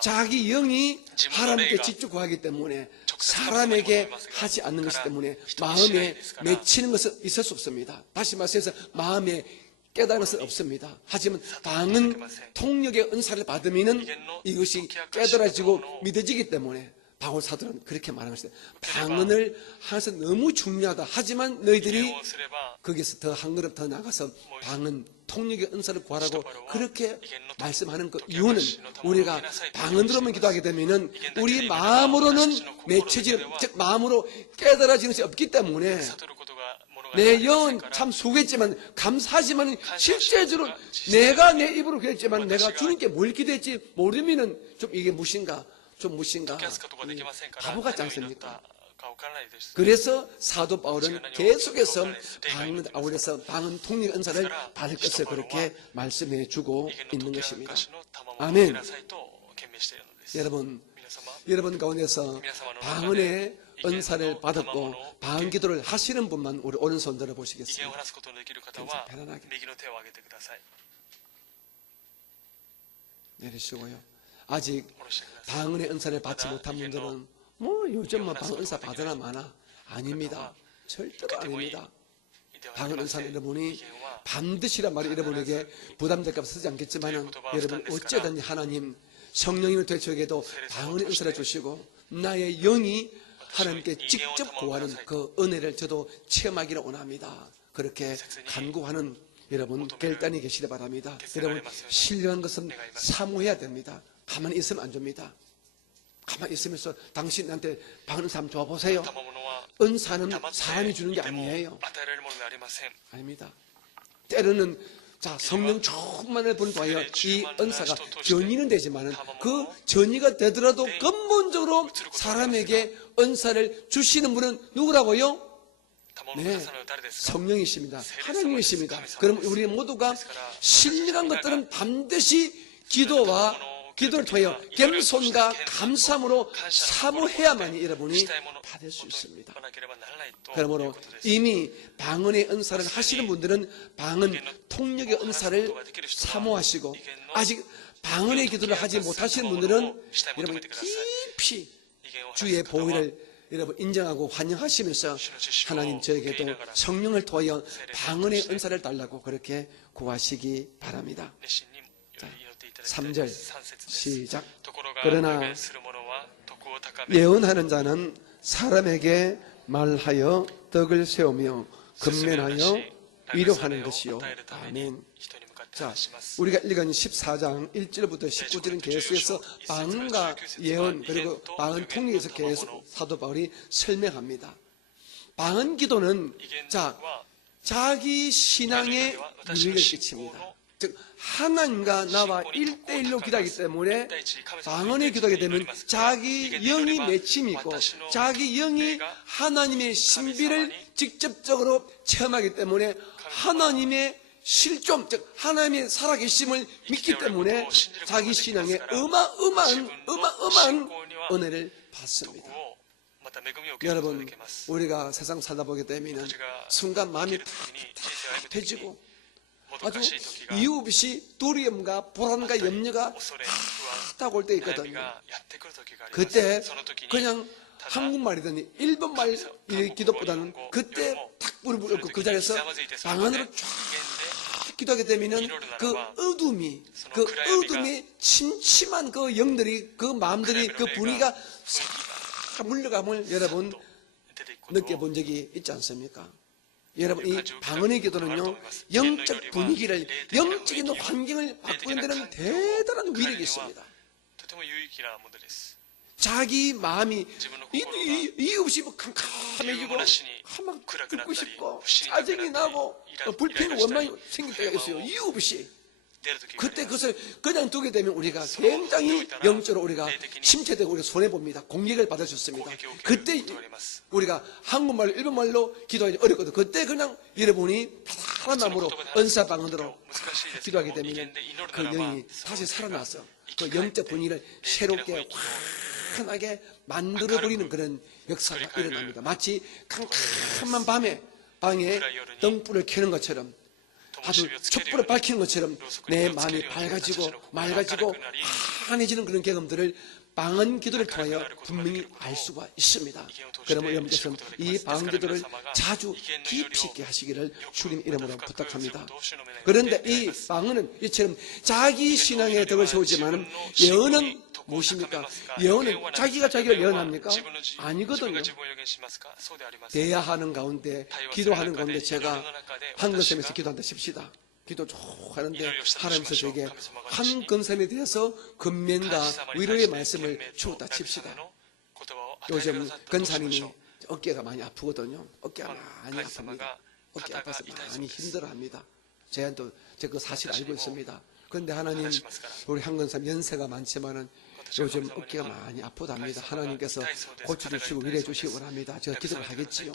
자기 영이 하나님께 직접 구하기 때문에 사람에게 하지 않는 것이기 때문에 마음에 맺히는 것은 있을 수 없습니다. 다시 말해서 마음에 깨달은 것은 없습니다. 하지만 방언 통역의 은사를 받으면 이것이 깨달아지고 믿어지기 때문에 바울 사도는 그렇게 말하는 것이다. 방언을 하면서 너무 중요하다. 하지만 너희들이 거기서 더 한 걸음 더 나가서 방언 통역의 은사를 구하라고 그렇게 말씀하는 그 이유는 우리가 방언으로만 기도하게 되면은 우리 마음으로는 맺혀지는, 즉 마음으로 깨달아지는 것이 없기 때문에 내 영은 참 수고했지만 감사하지만 실제적으로 내가 내 입으로 그랬지만 내가 주님께 뭘 기도했지 모르면은 좀 이게 무신가 바보 같지 않습니까? 그래서 사도 바울은 계속해서 방언 통역 은사를 받을 것을 그렇게 말씀해 주고 있는 것입니다. 아멘. 여러분 가운데서 방언의 은사를 받았고 방언 기도를 하시는 분만 우리 오른손 들어 보시겠습니다. 편안하게 내리시고요. 아직 방언의 은사를 받지 못한 분들은 뭐 요즘 뭐 방언 은사 받으나 마나 아닙니다. 절대로 아닙니다. 방언 은사는 여러분이 반드시란 말이 여러분에게 부담될까 쓰지 않겠지만 여러분 어쨌든 하나님 성령님을 되쳐에게도 방언의 은사를 주시고 나의 영이 하나님께 직접 구하는 그 은혜를 저도 체험하기를 원합니다. 그렇게 간구하는 여러분 결단이 계시기 바랍니다. 여러분 신령한 것은 사모해야 됩니다. 가만히 있으면 안 줍니다. 가만히 있으면서 당신한테 방언 삼 줘보세요. 은사는 사람이 주는 게 아니에요. 아닙니다. 때로는 성령 충만을 본다하여 이 은사가 전이는 되지만 그 전이가 되더라도 근본적으로 사람에게 은사를 주시는 분은 누구라고요? 네, 성령이십니다. 하나님이십니다. 그럼 우리 모두가 신령한 것들은 반드시 기도와 기도를 통하여 겸손과 감사함으로 사모해야만이 여러분이 받을 수 있습니다. 그러므로 이미 방언의 은사를 하시는 분들은 방언 통역의 은사를 사모하시고, 아직 방언의 기도를 하지 못하시는 분들은 여러분 깊이 주의 보혈을 여러분 인정하고 환영하시면서 하나님 저에게도 성령을 통하여 방언의 은사를 달라고 그렇게 구하시기 바랍니다. 3절 시작. 그러나 예언하는 자는 사람에게 말하여 덕을 세우며 근면하여 위로하는 것이요. 아멘. 자, 우리가 읽은 14장 1절부터 19절은 계속해서 방언과 예언 그리고 방언 통역에서 계속 사도 바울이 설명합니다. 방언 기도는 자기 신앙의 유익을 끼칩니다. 즉 하나님과 나와 1대1로 기도하기 때문에 방언의 기도하게 되면 자기 영이 맺힘이 있고 자기 영이 하나님의 신비를 직접적으로 체험하기 때문에 하나님의 실존, 즉 하나님의 살아계심을 믿기 때문에 자기 신앙에 어마어마한 은혜를 받습니다. 여러분, 우리가 세상 살다 보게 되면 순간 마음이 답답해지고 아주 이유 없이 두려움과 불안과 염려가 딱 올 때 있거든요. 그때 그냥 한국말이더니 일본말 기도보다는 그때 탁 무릎 꿇고 그 자리에서 방언으로 쫙 기도하게 되면은 그 어둠이 침침한 그 영들이 그 마음들이 그 분위기가 싹 물러감을 여러분 느껴본 적이 있지 않습니까? 여러분 이 방언의 기도는요 영적 분위기를 영적인 환경을 바꾸는 데는 대단한 위력이 있습니다. 자기 마음이 이유 없이 캄캄해지고 막 듣고 싶고 짜증이 나고 불평 원망이 생길 때가 있어요. 이유 없이. 그때 그것을 그냥 두게 되면 우리가 굉장히 영적으로 우리가 침체되고 우리가 손해봅니다. 공격을 받을 수 있습니다. 그때 우리가 한국말로 일본말로 기도하기 어렵거든. 그때 그냥 여러분이 파란 마음으로 은사방언으로 기도하게 되면 그 영이 다시 살아나서 그 영적 분위기를 새롭게 환하게 만들어버리는 그런 역사가 일어납니다. 마치 캄캄한 밤에 방에 등불을 켜는 것처럼 아주 촛불을 밝히는 것처럼 내 마음이 밝아지고 맑아지고 환해지는 그런 경험들을 방언 기도를 통하여 분명히 알 수가 있습니다. 그러면 여러분께서는 이 방언 기도를 자주 깊이 있게 하시기를 주님 이름으로 부탁합니다. 그런데 이 방언은 이처럼 자기 신앙의 덕을 세우지만 예언은 무엇입니까? 예언은 자기가 자기를 예언합니까? 아니거든요. 대화하는 가운데 기도하는 가운데 제가 한 근섬에서 기도한다 칩시다. 기도 쭉 하는데 하나님께서 저에게 한 근섬에 대해서 근면과 위로의 말씀을 주었다 칩시다. 요즘 근사님이 어깨가 많이 아프거든요. 어깨가 많이 아픕니다. 어깨 아파서 많이 힘들어합니다. 제가 그 사실 알고 있습니다. 그런데 하나님 우리 한 근섬 연세가 많지만은 요즘 어깨가 많이 아프답니다. 하나님께서 고쳐주시고 위로해 주시기 원합니다. 제가 기도를 하겠지요.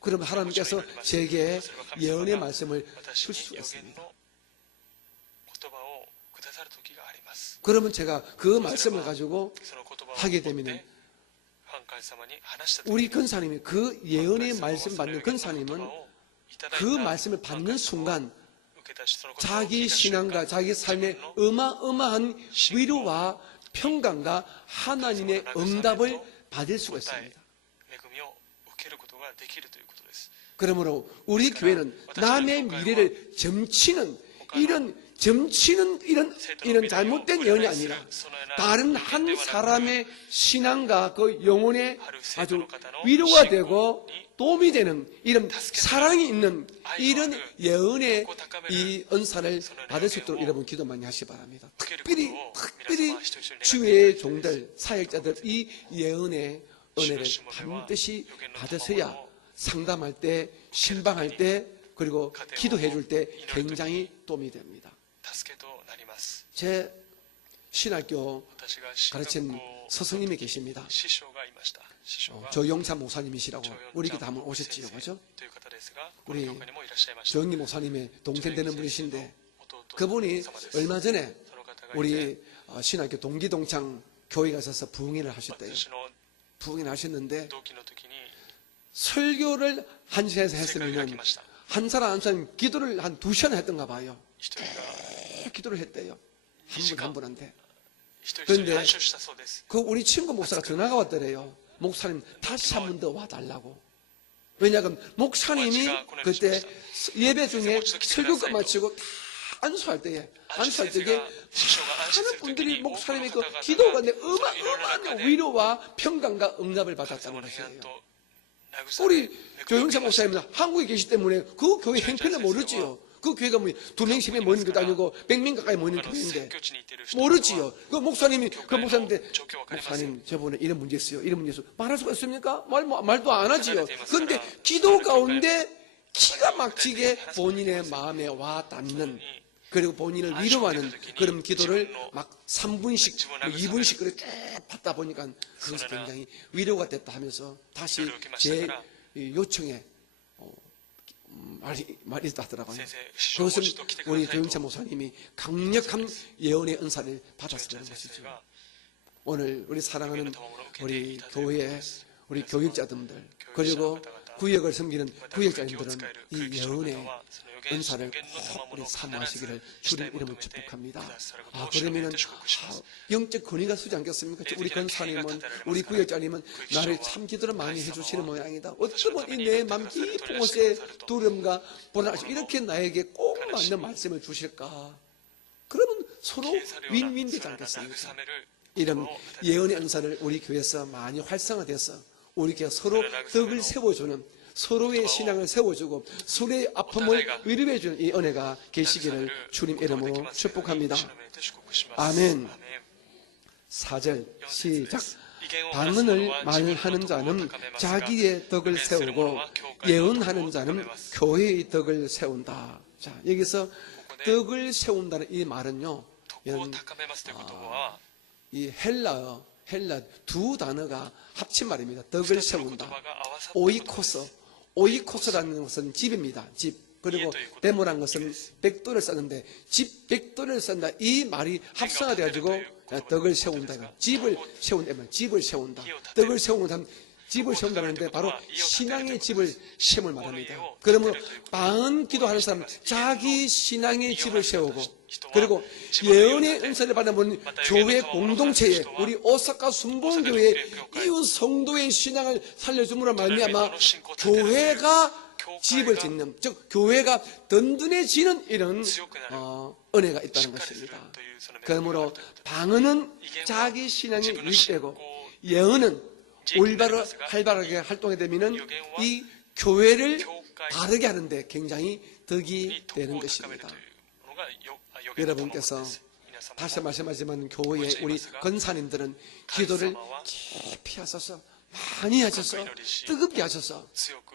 그러면 하나님께서 제게 예언의 말씀을 줄 수 있습니다. 그러면 제가 그 말씀을 가지고 하게 되면 우리 근사님이 그 예언의 말씀 받는 근사님은 그 말씀을 받는 순간 자기 신앙과 자기 삶의 어마어마한 위로와 평강과 하나님의 응답을 받을 수가 있습니다. 그러므로 우리 교회는 남의 미래를 점치는 이런 잘못된 예언이 아니라 다른 한 사람의 신앙과 그 영혼에 아주 위로가 되고 도움이 되는 이런 사랑이 있는 이런 예언의 이 은사를 받을 수 있도록 여러분 기도 많이 하시기 바랍니다. 특별히 주의 종들, 사역자들 이 예언의 은혜를 반드시 받으셔야 상담할 때, 신방할 때, 그리고 기도해 줄 때 굉장히 도움이 됩니다. 제 신학교 가르친 스승님이 계십니다. 조용찬 목사님이시라고 우리 기도 한번 오셨지요, 그죠? 우리 조영기 목사님의 동생 되는 분이신데 그분이 얼마 전에 우리 신학교 동기동창 교회 가셔서 부흥회를 하셨대요. 私の 부흥회를 하셨는데 同期の時に 설교를 한 시간에서 聖会が来 했으면 ました。 한 사람 한 사람 기도를 한 2시간 했던가 봐요. 一人が 기도를 했대요. 한 분 한 분한테. 一人一 그런데 人話をしたそうです。 그 우리 친구 목사가 전화가 왔더래요. 목사님 다시 한 번 더 와달라고. 왜냐하면 목사님이 그때 예배 중에 설교가 마치고 다 안수할 때에 안수할 때에 많은 분들이 목사님의 그 기도가 내 어마어마한 위로와 평강과 응답을 받았다는 것이에요. 우리 조영찬 목사님은 한국에 계시기 때문에 그 교회 행편을 모르지요. 그 교회가 뭐 2명씩에 모이는 것도 아니고 100명 가까이 모이는 교회인데 모르지요. 그 목사님한테 목사님 저번에 이런 문제 있어요. 이런 문제 있어요. 말할 수가 있습니까? 말도 안 하지요. 그런데 기도 가운데 기가 막히게 본인의 마음에 와 닿는 그리고 본인을 위로하는 그런 기도를 막 3분씩, 2분씩 그렇게 쭉 받다 보니까 그것이 굉장히 위로가 됐다 하면서 다시 제 요청에 말이 있다 하더라고요. 그것은 우리 조영찬 목사님이 강력한 예언의 은사를 받았다는 것이죠. 오늘 우리 사랑하는 우리 교회, 우리 교육자분들 그리고 구역을 섬기는 구역자님들은 이 예언의 은사를 꼭 우리 사모하시기를 주님 이름으로 축복합니다. 그러면은 영적 권위가 서지 않겠습니까? 우리 권사님은 우리 구역자님은 나를 참 기도를 많이 해주시는 모양이다. 어쩌면 이 내 맘 깊은 곳에 두려움과 불안하심 이렇게 나에게 꼭 맞는 말씀을 주실까? 그러면 서로 윈윈 되지 않겠습니까? 이런 예언의 은사를 우리 교회에서 많이 활성화돼서 우리 교회 서로 덕을 세워주는 서로의 신앙을 세워주고 서로의 아픔을 위로해주는 이 은혜가 계시기를 주님 이름으로 축복합니다. 아멘. 4절 시작. 방언을 말하는 자는 자기의 덕을 세우고 예언하는 자는 교회의 덕을 세운다. 자, 여기서 덕을 세운다는 이 말은요, 이 헬라 두 단어가 합친 말입니다. 덕을 세운다. 오이코스라는 것은 집입니다. 집. 그리고 데모란 것은 백도를 썼는데 집 백도를 쓴다. 이 말이 합성화돼 가지고 덕을 세운다. 집을 세운다. 집을 세운다. 덕을 세운다. 집을 세운다는데 바로 신앙의 집을 세움을 말합니다. 그러므로 방언 기도하는 사람 자기 신앙의 집을 세우고 그리고 예언의 은사를 받아본 교회 공동체에 우리 오사카 순복음교회의 이웃 성도의 신앙을 살려줌으로 말미암아 교회가 집을 짓는 즉 교회가 든든해지는 이런 은혜가 있다는 것입니다. 그러므로 방언은 자기 신앙이 유익되고 예언은 올바로 활발하게 활동하게 되면은 이 교회를 바르게 하는데 굉장히 덕이 되는 것입니다. 여러분께서 다시 말씀하지만 교회의 우리 권사님들은 기도를 깊이 하셔서 많이 하셔서 뜨겁게 하셔서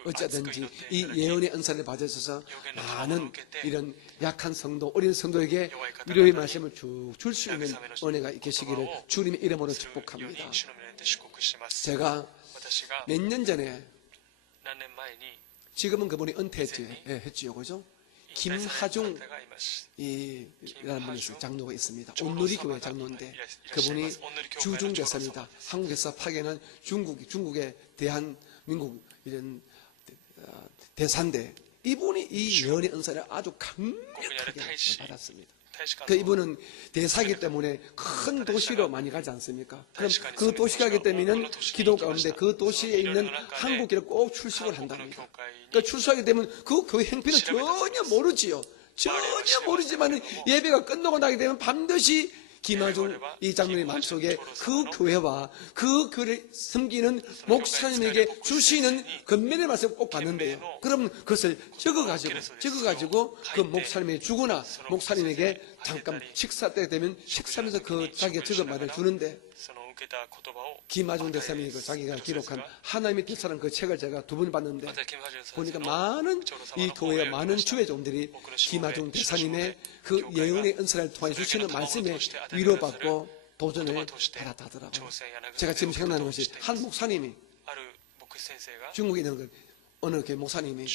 어쩌든지 이 예언의 은사를 받으셔서 많은 이런 약한 성도, 어린 성도에게 위로의 말씀을 쭉 줄 수 있는 은혜가 계시기를 주님의 이름으로 축복합니다. 제가 몇 년 전에 지금은 그분이 은퇴했지요, 그죠? 김하중 이라는 분이 있어요. 장로가 있습니다. 온누리 교회 장로인데 그분이 주중대사입니다. 한국에서 파견한 중국의 대한민국 이런 대사인데 이분이 이 예언의 은사를 아주 강력하게 받았습니다. 그 이분은 대사이기 때문에 큰 도시로 많이 가지 않습니까? 그럼 그 도시 가기 때문에는 기도 가운데 그 도시에 있는 한국교회를 꼭 출석을 한답니다. 그러니까 출석하게 되면 그 교회 행편은 전혀 모르지요. 전혀 모르지만 예배가 끝나고 나게 되면 반드시 김하중 이 장로의 마음속에 그 교회와 그 교회를 섬기는 목사님에게 주시는 건면의 말씀을 꼭 받는데요. 그럼 그것을 적어가지고 그 목사님에게 주거나 목사님에게 잠깐 식사 때 되면 식사하면서 그 자기가 적은 말을 주는데 김하중 대사님이 그 자기가 기록한 하나님의 뜻이라는 그 책을 제가 2번 봤는데 보니까 많은 이 교회의 많은 주회종들이 김하중 대사님의 그 예언의 은사를 통해 주시는 말씀에 위로받고 도전을 받았다더라고요. 제가 지금 생각나는 것이 한 목사님이 중국에 있는 어느 교회 목사님이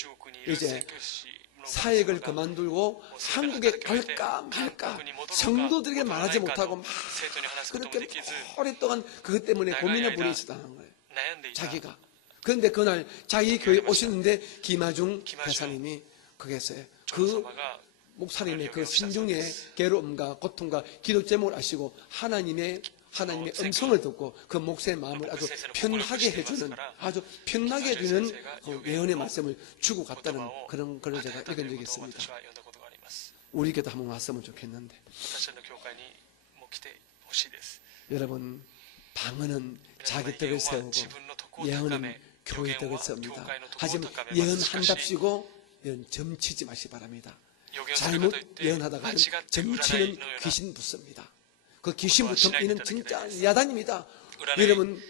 이제 사역을 그만두고 한국에 갈까 말까 성도들에게 말하지 못하고 막 그렇게 오랫동안 그것 때문에 고민을 벌이시다는 거예요. 자기가. 그런데 그날 자기 교회 오시는데 김하중 대사님이 거기에서 그 목사님의 그 신중의 괴로움과 고통과 기도 제목을 아시고 하나님의 음성을 듣고 그 목사의 마음을 아주 편하게 해주는 아주 편하게 해주는 그 예언의 말씀을 주고 갔다는 그런 걸 제가 읽은 적이 있습니다. 우리 교회도 한번 왔으면 좋겠는데 여러분 방언은 자기 덕을 세우고 예언은 교회 덕을 세웁니다. 하지만 예언한답시고 예언 점치지 마시기 바랍니다. 잘못 예언하다가 점치는 귀신 붙습니다. 그 귀신 붙으면 이는 진짜 야단입니다. 여러분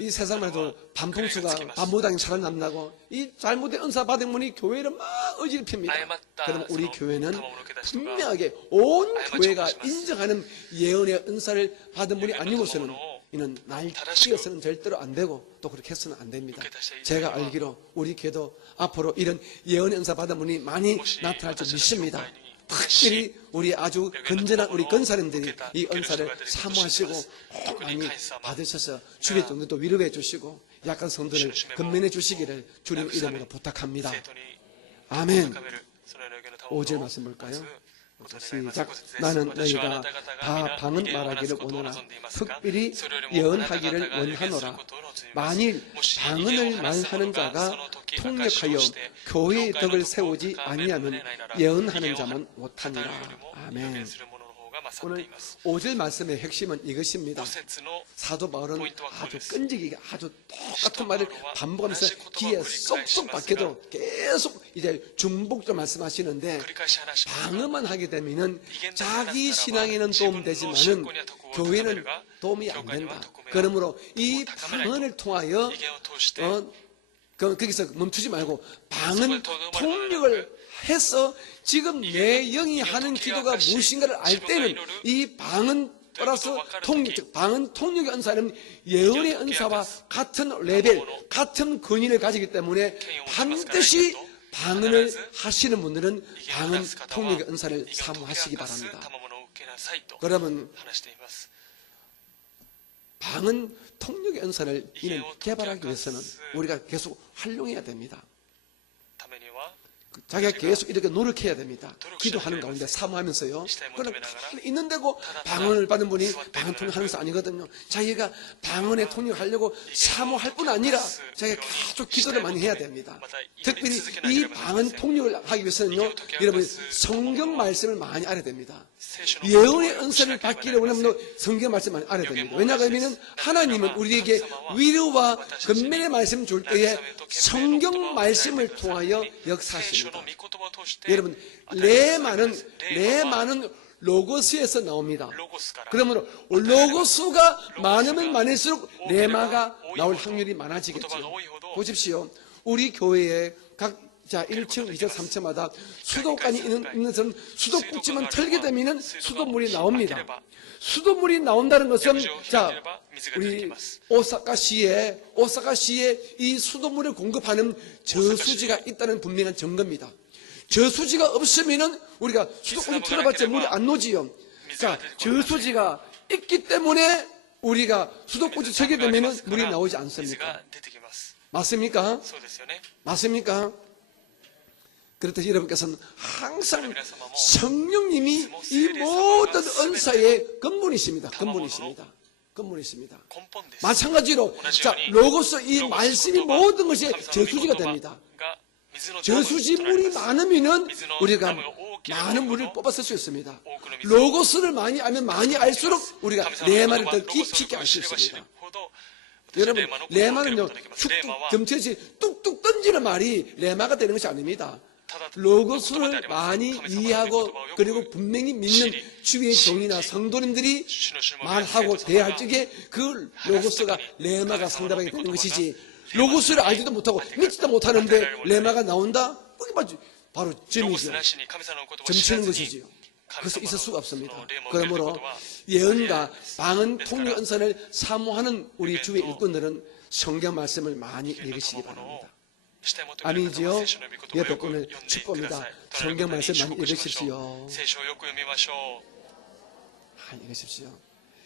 이 세상에도 반풍수가 반모당이 살아남나고 이 잘못된 은사 받은 분이 교회를 막 어지럽힙니다. 그러면 우리 교회는 분명하게 온 교회가 인정하는 예언의 은사를 받은 분이 아니고서는 이는 날뛰어서는 절대로 안 되고 또 그렇게 해서는 안 됩니다. 제가 알기로 우리 교회도 앞으로 이런 예언의 은사 받은 분이 많이 나타날 줄 믿습니다. 특별히 우리 아주 건전한 우리 권사님들이 이 은사를 사모하시고 많이 받으셔서 주의 정도도 위로해 주시고 약한 성도를 건면해 주시기를 주님 이름으로 부탁합니다. 아멘. 5절 말씀 볼까요? 시작. 나는 너희가 다 방언 말하기를 원하나 특별히 예언하기를 원하노라. 만일 방언을 말하는 자가 통역하여 교회의 덕을 세우지 아니하면 예언하는 자만 못하니라. 아멘. 오늘 5절 말씀의 핵심은 이것입니다. 사도 바울은 아주 끈질기게 아주 똑같은 말을 반복하면서 귀에 쏙쏙 박혀도 계속 이제 중복적으로 말씀하시는데 방언만 하게 되면은 자기 신앙에는 도움되지만은 교회는 도움이 안 된다. 그러므로 이 방언을 통하여 거기서 멈추지 말고 방언 통역을 해서 지금 내 영이 하는 기도가 무엇인가를 알 때는 이 방언 플러스 통역, 즉 방언 통역의 은사는 예언의 은사와 같은 레벨, 같은 근위를 가지기 때문에 반드시 방언을 하시는 분들은 방언 통역의 은사를 사모하시기 바랍니다. 그러면 방언 통역의 은사를 이는 개발하기 위해서는 우리가 계속 활용해야 됩니다. 자기가 계속 이렇게 노력해야 됩니다. 기도하는 가운데 사모하면서요. 그러나 있는데고 방언을 받은 분이 방언 통역하는 거 아니거든요. 자기가 방언에 통역하려고 사모할 뿐 아니라 자기가 계속 기도를 많이 해야 됩니다. 특별히 이 방언 통역을 하기 위해서는요, 여러분 성경 말씀을 많이 알아야 됩니다. 예언의 은사를 받기를 원하면 성경 말씀 많이 알아야 됩니다. 왜냐하면 하나님은 우리에게 위로와 근면의 말씀을 줄 때에 성경 말씀을 통하여 역사하십니다. 여러분 레마는 로고스에서 나옵니다. 그러므로 로고스가 많으면 많을수록 레마가 나올 확률이 많아지겠죠. 보십시오. 우리 교회에 각 1층, 2층, 3층마다 수도관이 있는 것은 수도꼭지만 털게 되면 수도물이 나옵니다. 수도물이 나온다는 것은 우리 오사카시에 이 수도물을 공급하는 저수지가 있다는 분명한 증거입니다. 저수지가 없으면은 우리가 수도꼭지 틀어봤자 물이 안 나오지요. 저수지가 있기 때문에 우리가 수도꼭지 쳐게 되면은 물이 나오지 않습니까? 맞습니까? 맞습니까? 그렇듯이 여러분께서는 항상 성령님이 이 모든 은사의 근본이십니다. 마찬가지로 로고스 이 말씀이 모든 것이 저수지가 됩니다. 저수지 물이 많으면은 우리가 많은 물을 뽑아 쓸 수 있습니다. 로고스를 많이 알면 많이 알수록 우리가 레마를 더 깊이 있게 알 수 있습니다. 여러분 레마는요 축뚝 점치듯이 뚝뚝 던지는 말이 레마가 되는 것이 아닙니다. 로고스를 많이 이해하고 그리고 분명히 믿는 주의 종이나 성도님들이 말하고 대할 적에 그 로고스가 레마가 상답하게 되는 것이지, 로고스를 알지도 못하고 믿지도 못하는데 레마가 나온다? 그게 바로 점이죠. 점치는 것이지요. 그래서 있을 수가 없습니다. 그러므로 예언과 방언 통역 은사를 사모하는 우리 주의 일꾼들은 성경 말씀을 많이 읽으시기 바랍니다. 아니지요? 옆에 분을 축복합니다. 성경 말씀 많이 읽으십시오. 많이 읽으십시오.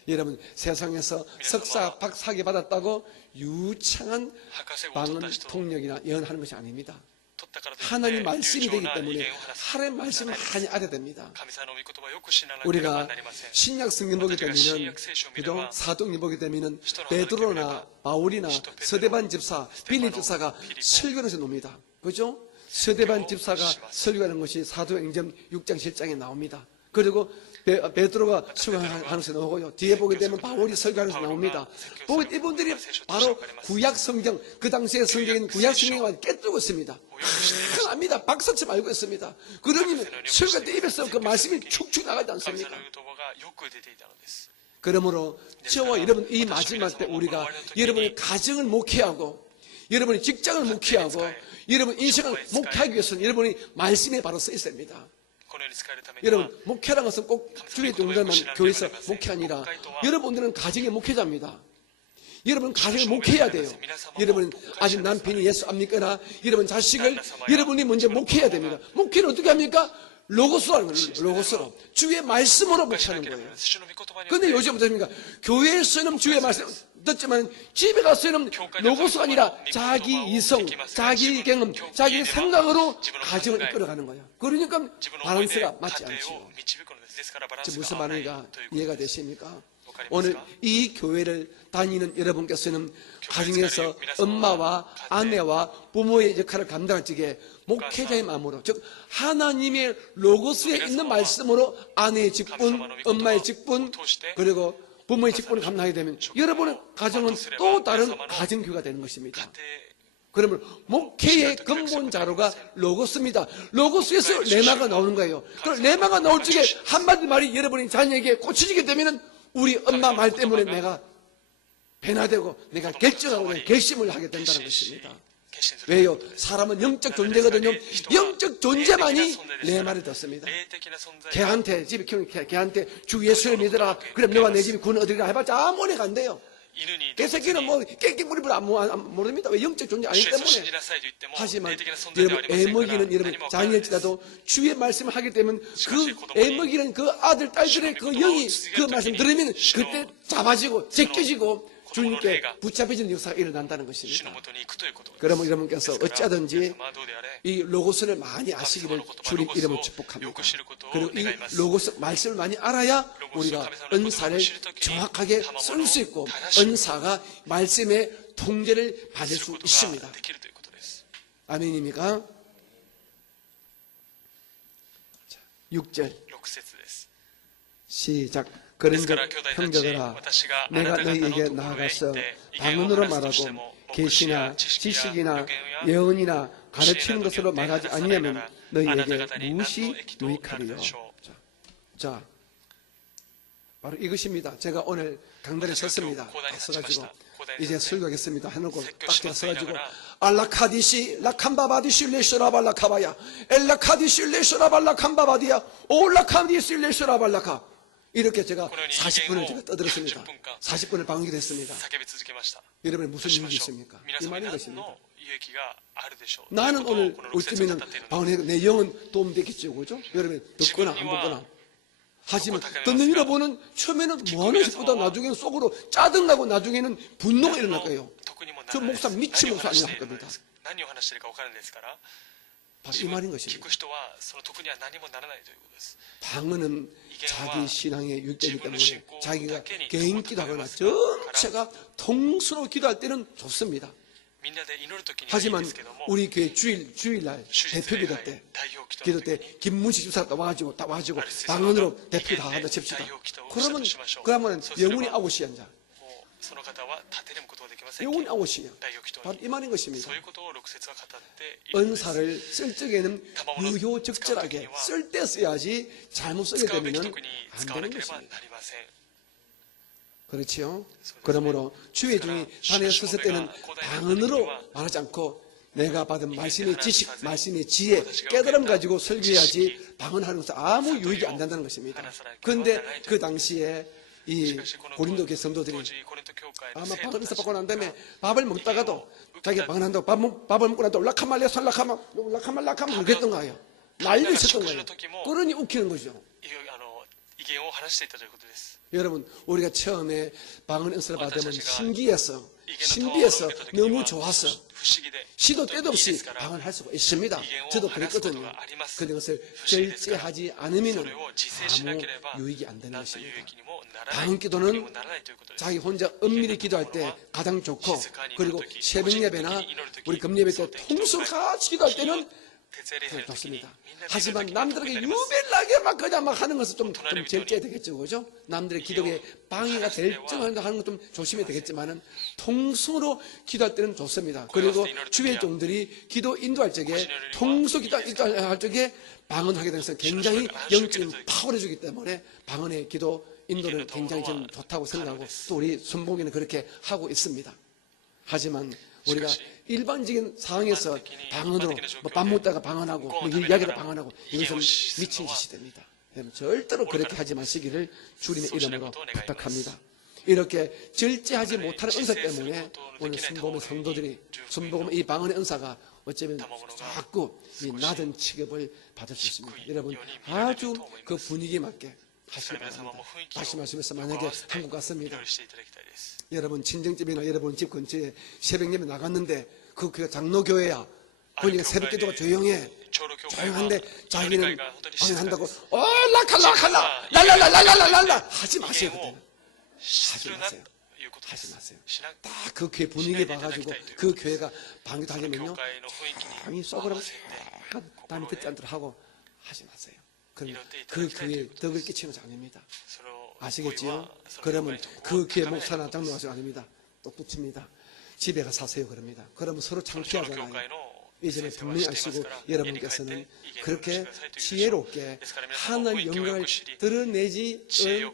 여러분, 세상에서 석사, 박사학위 받았다고 유창한 방언 통역이나 예언하는 것이 아닙니다. 하나님 말씀이 되기 때문에 하나님 말씀을 많이 알아야 됩니다. 우리가 신약 성경 보게 되면은, 그죠? 사도행전 보게 되면은 베드로나 바울이나 서대반 집사, 빌립 집사가 설교하면서 놉니다. 그죠? 서대반 집사가 설교하는 것이 사도행전 6장 7장에 나옵니다. 그리고 베드로가 설교하면서 나오고요. 뒤에 보게 되면 바울이 설교하면서 나옵니다. 보게 이분들이 바로 구약 성경, 그 당시의 성경인 구약 성경과 깨뜨리고 있습니다. 합니다. 박사처럼 알고 있습니다. 그러니 설교 때 입에서 그 말씀이 축축 나가지 않습니까? 그러므로 저와 여러분 이 마지막 때 우리가 여러분의 가정을 목회하고 여러분의 직장을 목회하고 여러분 인생을 목회하기 위해서는 여러분이 말씀에 바로 서 있어야 합니다. 여러분, 목회라는 것은 꼭 주의 동들만 교회에서 목회 아니라 여러분들은 가정의 목회자입니다. 여러분 가정을 목회해야 돼요. 여러분 아직 남편이 예수 안 믿거나 여러분 자식을 여러분이 먼저 목회해야 됩니다. 목회를 어떻게 합니까? 로고스로 하는 거예요. 로고스로. 주의 말씀으로 목회하는 거예요. 그런데 요즘 어떻습니까? 교회에서는 주의 말씀 듣지만 집에 가서는 로고스가 아니라 자기 이성, 자기 경험, 자기 생각으로 가정을 이끌어가는 거예요. 그러니까 밸런스가 맞지 않죠. 무슨 말인가 이해가 되십니까? 오늘 이 교회를 다니는 여러분께서는 가정에서 엄마와 아내와 부모의 역할을 감당할 적에 목회자의 마음으로, 즉 하나님의 로고스에 있는 말씀으로 아내의 직분, 엄마의 직분, 그리고 부모의 직분을 감당하게 되면 여러분의 가정은 또 다른 가정교회가 되는 것입니다. 그러면 목회의 근본 자료가 로고스입니다. 로고스에서 레마가 나오는 거예요. 그 레마가 나올 적에 한마디 말이 여러분의 자녀에게 꽂히게 되면 우리 엄마 말 때문에 내가 변화되고 내가 결정하고 결심을 하게 된다는 것입니다. 왜요? 사람은 영적 존재거든요. 영적 존재만이 내 말을 듣습니다. 개한테, 집에 키우는 개한테 주 예수를 믿으라. 그럼 너와 내 집이 군 어디가 해봤자 아무리 간대요. 개새끼는 뭐 깽깽부리부리 안 모릅니다. 왜? 영적 존재 아니기 때문에. 하지만 여러분 애먹이는 여러분 자녀일지라도 주의 말씀을 하게 되면 그 애먹이는 그 아들 딸들의 그 영이 그 말씀 들으면 그때 잡아지고 제껴지고 주님께 붙잡혀지는 역사가 일어난다는 것입니다. 그러면 여러분께서 어찌하든지 이 로고스를 많이 아시기를 주님 이름으로 축복합니다. 그리고 이 로고스 말씀을 많이 알아야 우리가 은사를 정확하게 쓸 수 있고 은사가 말씀의 통제를 받을 수 있습니다. 아멘입니까? 6절 시작. 그런즉 형제들아 내가 너희에게 나아가서 방언으로 말하고 계시나 지식이나 예언이나 가르치는 것으로 말하지 아니하면 너희에게 무엇이 유익하리요. 자, 바로 이것입니다. 제가 오늘 강단에 섰습니다. 딱 서가지고 이제 설교하겠습니다 해놓고 딱 서가지고 알라카디시 라캄바바디시 레쇼라발라카바야 엘라카디시 레쇼라발라캄바바디야 올라카디시 레쇼라발라카 이렇게 제가 40분을 제가 떠들었습니다. 40분을 방언기도 했습니다. 여러분이 무슨 유익이 있습니까? 이 말인 것입니다. 나는 오늘 울뜨면은 방언해 내 영은 도움되겠죠, 그죠? 여러분 듣거나 안 듣거나. 하지만 듣는 여러분은 처음에는 뭐하는 싶보다 나중에는 속으로 짜증나고 나중에는 분노가 일어날 거예요. 저 목사 미친 목사 아니라 할 겁니다. 바로 이 말인 것입니다. 방언은 자기 신앙의 유익되기 때문에 자기가 개인 기도하거나 전체가 통수로 기도할 때는 좋습니다. 하지만 우리 교회 주일날 대표 기도 때 기도 때 김문식 집사가 와가지고 다 와가지고 방언으로 대표 다 한다 칩시다. 그러면 영혼이 아웃이야. 영혼이 아웃이야. 바로 이 말인 것입니다. 은사를 쓸 적에는 유효적절하게 쓸 때 써야지 잘못 쓰게 되면 안 되는 것입니다. 그렇지요? 그러므로 주의 종이 단에 섰을 때는 방언으로 말하지 않고 내가 받은 말씀의 지식, 말씀의 지혜, 깨달음 가지고 설교해야지 방언하는 것은 아무 유익이 안 된다는 것입니다. 그런데 그 당시에 이 고린도 교회 성도들이 아마 방언 은사 받고 난 다음에 밥을 먹다가도 자기가 방언 한다고 밥을 먹고 난 다음에 올락하말이야 설락하면 그랬던 거예요. 난리 있었던 거예요. 그러니 웃기는 거죠. 威厳を話していたということです。 여러분, 우리가 처음에 방언 은사를 받으면 신기해서 너무 좋아서 시도 때도 없이 방언할 수가 있습니다. 저도 그랬거든요. 그런데 그것을 절제하지 않으면 아무 유익이 안 되는 것입니다. 방언 기도는 자기 혼자 은밀히 기도할 때 가장 좋고, 그리고 새벽 예배나 우리 금요 예배 때 통수로 같이 기도할 때는 좋습니다. 하지만 남들에게 유별나게 막 그냥 막 하는 것은 좀 절제해야 되겠죠, 그죠? 남들의 기도에 방해가 될 정도 하는 것 좀 조심해야 되겠지만은 통수로 기도할 때는 좋습니다. 그리고 주의 종들이 기도 인도할 적에 통수 기도할 적에 방언하게 되면서 굉장히 영적인 파워를 주기 때문에 방언의 기도 인도는 굉장히 저는 좋다고 생각하고 또 우리 순복이는 그렇게 하고 있습니다. 하지만 우리가 일반적인 상황에서 방언으로 밥 먹다가 방언하고 이야기를 방언하고 이것은 미친 짓이 됩니다. 절대로 그렇게 하지 마시기를 주님의 이름으로 부탁합니다. 이렇게 절제하지 못하는 은사 때문에 오늘 순복음 성도들이 순복음 이 방언의 은사가 어쩌면 자꾸 이 낮은 취급을 받을 수 있습니다. 여러분 아주 그 분위기에 맞게 하시기 바랍니다. 다시 말씀해서 만약에 한국 갔습니다. 여러분 친정집이나 여러분 집 근처에 새벽 예배 나갔는데 그 장로교회야. 보니까 새벽 기도가 조용한데 자기는 방언한다고 라칼라 랄랄랄랄랄라 하지 마세요. 그때는 하지 마세요. 딱 그 교회 분위기 봐가지고 그 교회가 방귀도 하려면요 조용히 쏘그라면 남이 듣지 않도록 하고 하지 마세요. 그 교회에 덕을 끼치는 것이 아닙니다. 아시겠지요? 그러면 그 교회 목사나 장로가 아닙니다. 똑똑칩니다. 집에 가 사세요 그럽니다. 그러면 서로 창피하잖아요. 이전에 분명히 아시고 여러분께서는 그렇게 지혜롭게 하나님의 영광을 드러내지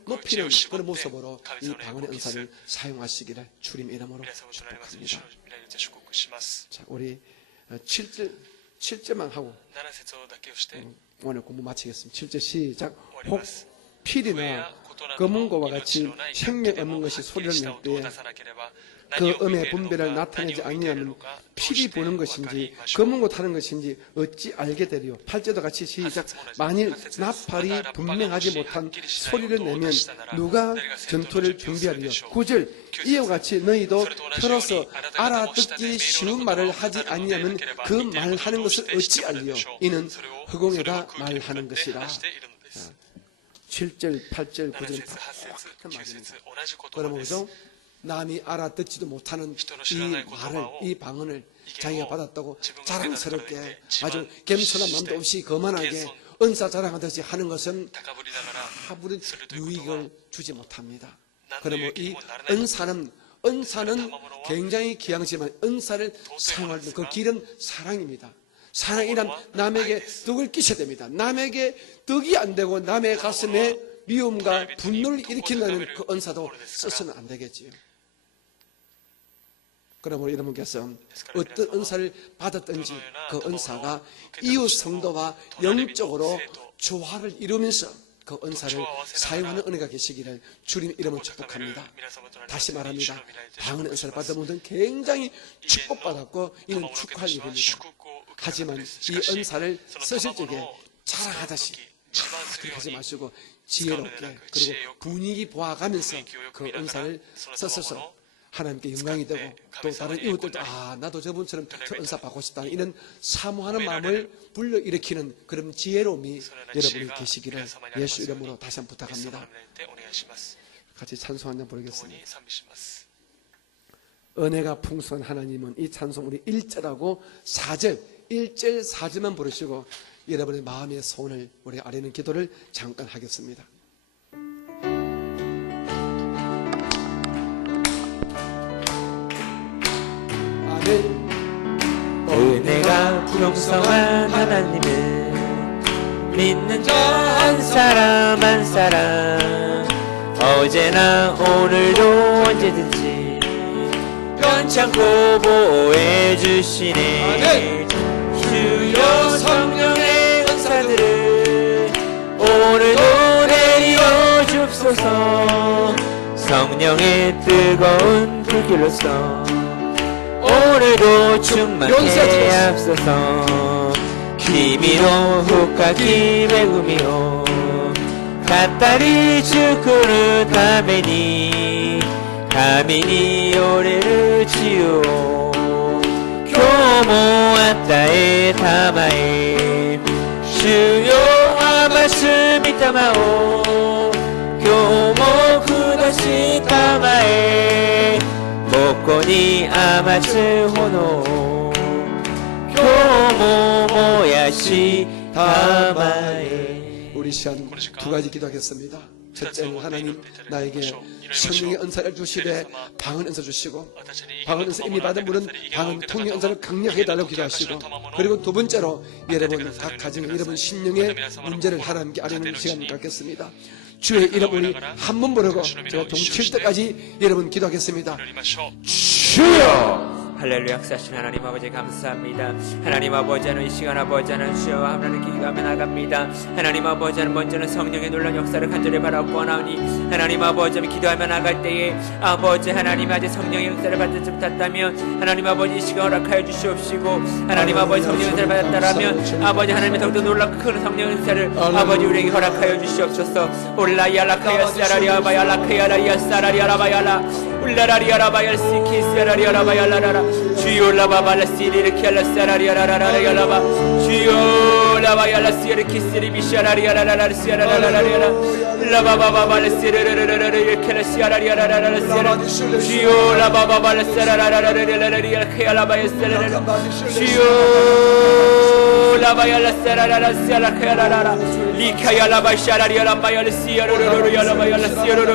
높이는 그런 모습으로 이 방언의 은사를 사용하시기를 주님 이름으로 축복합니다. 자, 우리 7절만 하고 오늘 공부 마치겠습니다. 7절 시작. 혹 필이나 검은고와 같이 생명 없는 것이 소리를 낼 때에 그 음의 분별을 나타내지 아니하면 필이 부는 것인지 검은고 타는 것인지 어찌 알게 되리요. 8절도 같이 시작. 만일 나팔이 분명하지 못한 소리를 내면 누가 전투를 준비하리요. 9절 이와 같이 너희도 펴로서 알아듣기 쉬운 말을 하지 아니하면 그 말하는 것을 어찌 알리요. 이는 허공에다 말하는 것이라. 7절, 8절, 9절 다 똑같은 말입니다. 그러면 그죠? 남이 알아듣지도 못하는 이 말을, 이 방언을 자기가 받았다고 자랑스럽게 아주 겸손한 마음도 없이 거만하게 은사 자랑하듯이 하는 것은 아무런 유익을 주지 못합니다. 그러면 이 은사는 굉장히 귀하지만 은사를 사용할 때 그 길은 사랑입니다. 사랑이란 남에게 덕을 끼쳐야 됩니다. 남에게 덕이 안 되고 남의 가슴에 미움과 분노를 일으킨다는 그 은사도 써서는 안 되겠지요. 그러므로 여러분께서 어떤 은사를 받았든지 그 은사가 이웃 성도와 영적으로 조화를 이루면서 그 은사를 사용하는 은혜가 계시기를 주님 이름으로 축복합니다. 다시 말합니다. 방언의 은사를 받은 분들은 굉장히 축복받았고 이는 축하할 일입니다. 하지만 이 은사를 쓰실 적에 자랑하듯이 그렇게 하지 마시고 지혜롭게 그리고 분위기 보아가면서 그 은사를 써서 하나님께 영광이 되고 또 다른 이웃들도 나도 저분처럼 저 은사 받고 싶다는 이런 사모하는 마음을 불러일으키는 그런 지혜로움이 여러분이 계시기를 예수 이름으로 다시 한번 부탁합니다. 같이 찬송 한번 부르겠습니다. 은혜가 풍성한 하나님은 이 찬송 우리 1절하고 4절 1절 4절만 부르시고 여러분의 마음의 소원을 우리 아뢰는 기도를 잠깐 하겠습니다. 은혜가 풍성한 하나님은 믿는 자 한 사람 한 사람 어제나 오늘도 언제든지 변찮고 보호해 주시네. 주여 성령의 은사들을 오늘도 내리어 줍소서. 성령의 뜨거운 불길로서 오늘도 충만케 앞서서 기미노 후카기 메구미오 가타리 주쿠르 타메니 가미니 오레를 지오 교모 아따에 타마에 주요 아마스 미타마오 교모 구다시 타마에 목고니 아마스 호노 교모 모야시 타마에. 우리 시간 두 가지 기도하겠습니다. 첫째는 하나님 나에게 성령의 은사를 주시되 방언 은사 주시고, 방언 은사 이미 받은 분은 방언 통역 은사를 강력하게 달라고 기도하시고, 그리고 두 번째로 여러분 각 가정 여러분 심령의 문제를 하나님께 아뢰는 시간을 갖겠습니다. 주의 이름 우리 한 번 부르고 제가 동칠 때까지 여러분 기도하겠습니다. 주여! 할렐루야. 역사하신 하나님 아버지 감사합니다. 하나님 아버지 하는 이 시간 아버지 하는 주여 하나님 기도하며 나갑니다. 하나님 아버지 하는 먼저는 성령의 놀란 역사를 간절히 바라고 하나니 하나님 아버지 하는 기도하며 나갈 때에 아버지 하나님 아직 성령의 역사를 받지 못했다면 하나님 아버지 이 시간 허락하여 주시옵시고, 하나님 아버지 성령의 역사를 받았다라면 아버지 하나님의 더욱더 놀랍고 큰 성령의 역사를 아버지 우리에게 허락하여 주시옵소서. 올라야라카야 사라리아바야라카야라야 사라리아라바야라 울라라리아라바야 시키스야라리아라바야라라 주요라바발라시리르키알라사라리아라라라야라바 주요라바야라시르키스리비샤라리아라라라시아라라라라라 라바바발라시르르르르르키알라시아라리아라라라시아라 주요라바바발라사라라라라라라리아라카야라바야사라라 주요라바야라사라라라시아라카야라라라 리카야라바샤라리아라바야라시아르르르야라바야라시아르르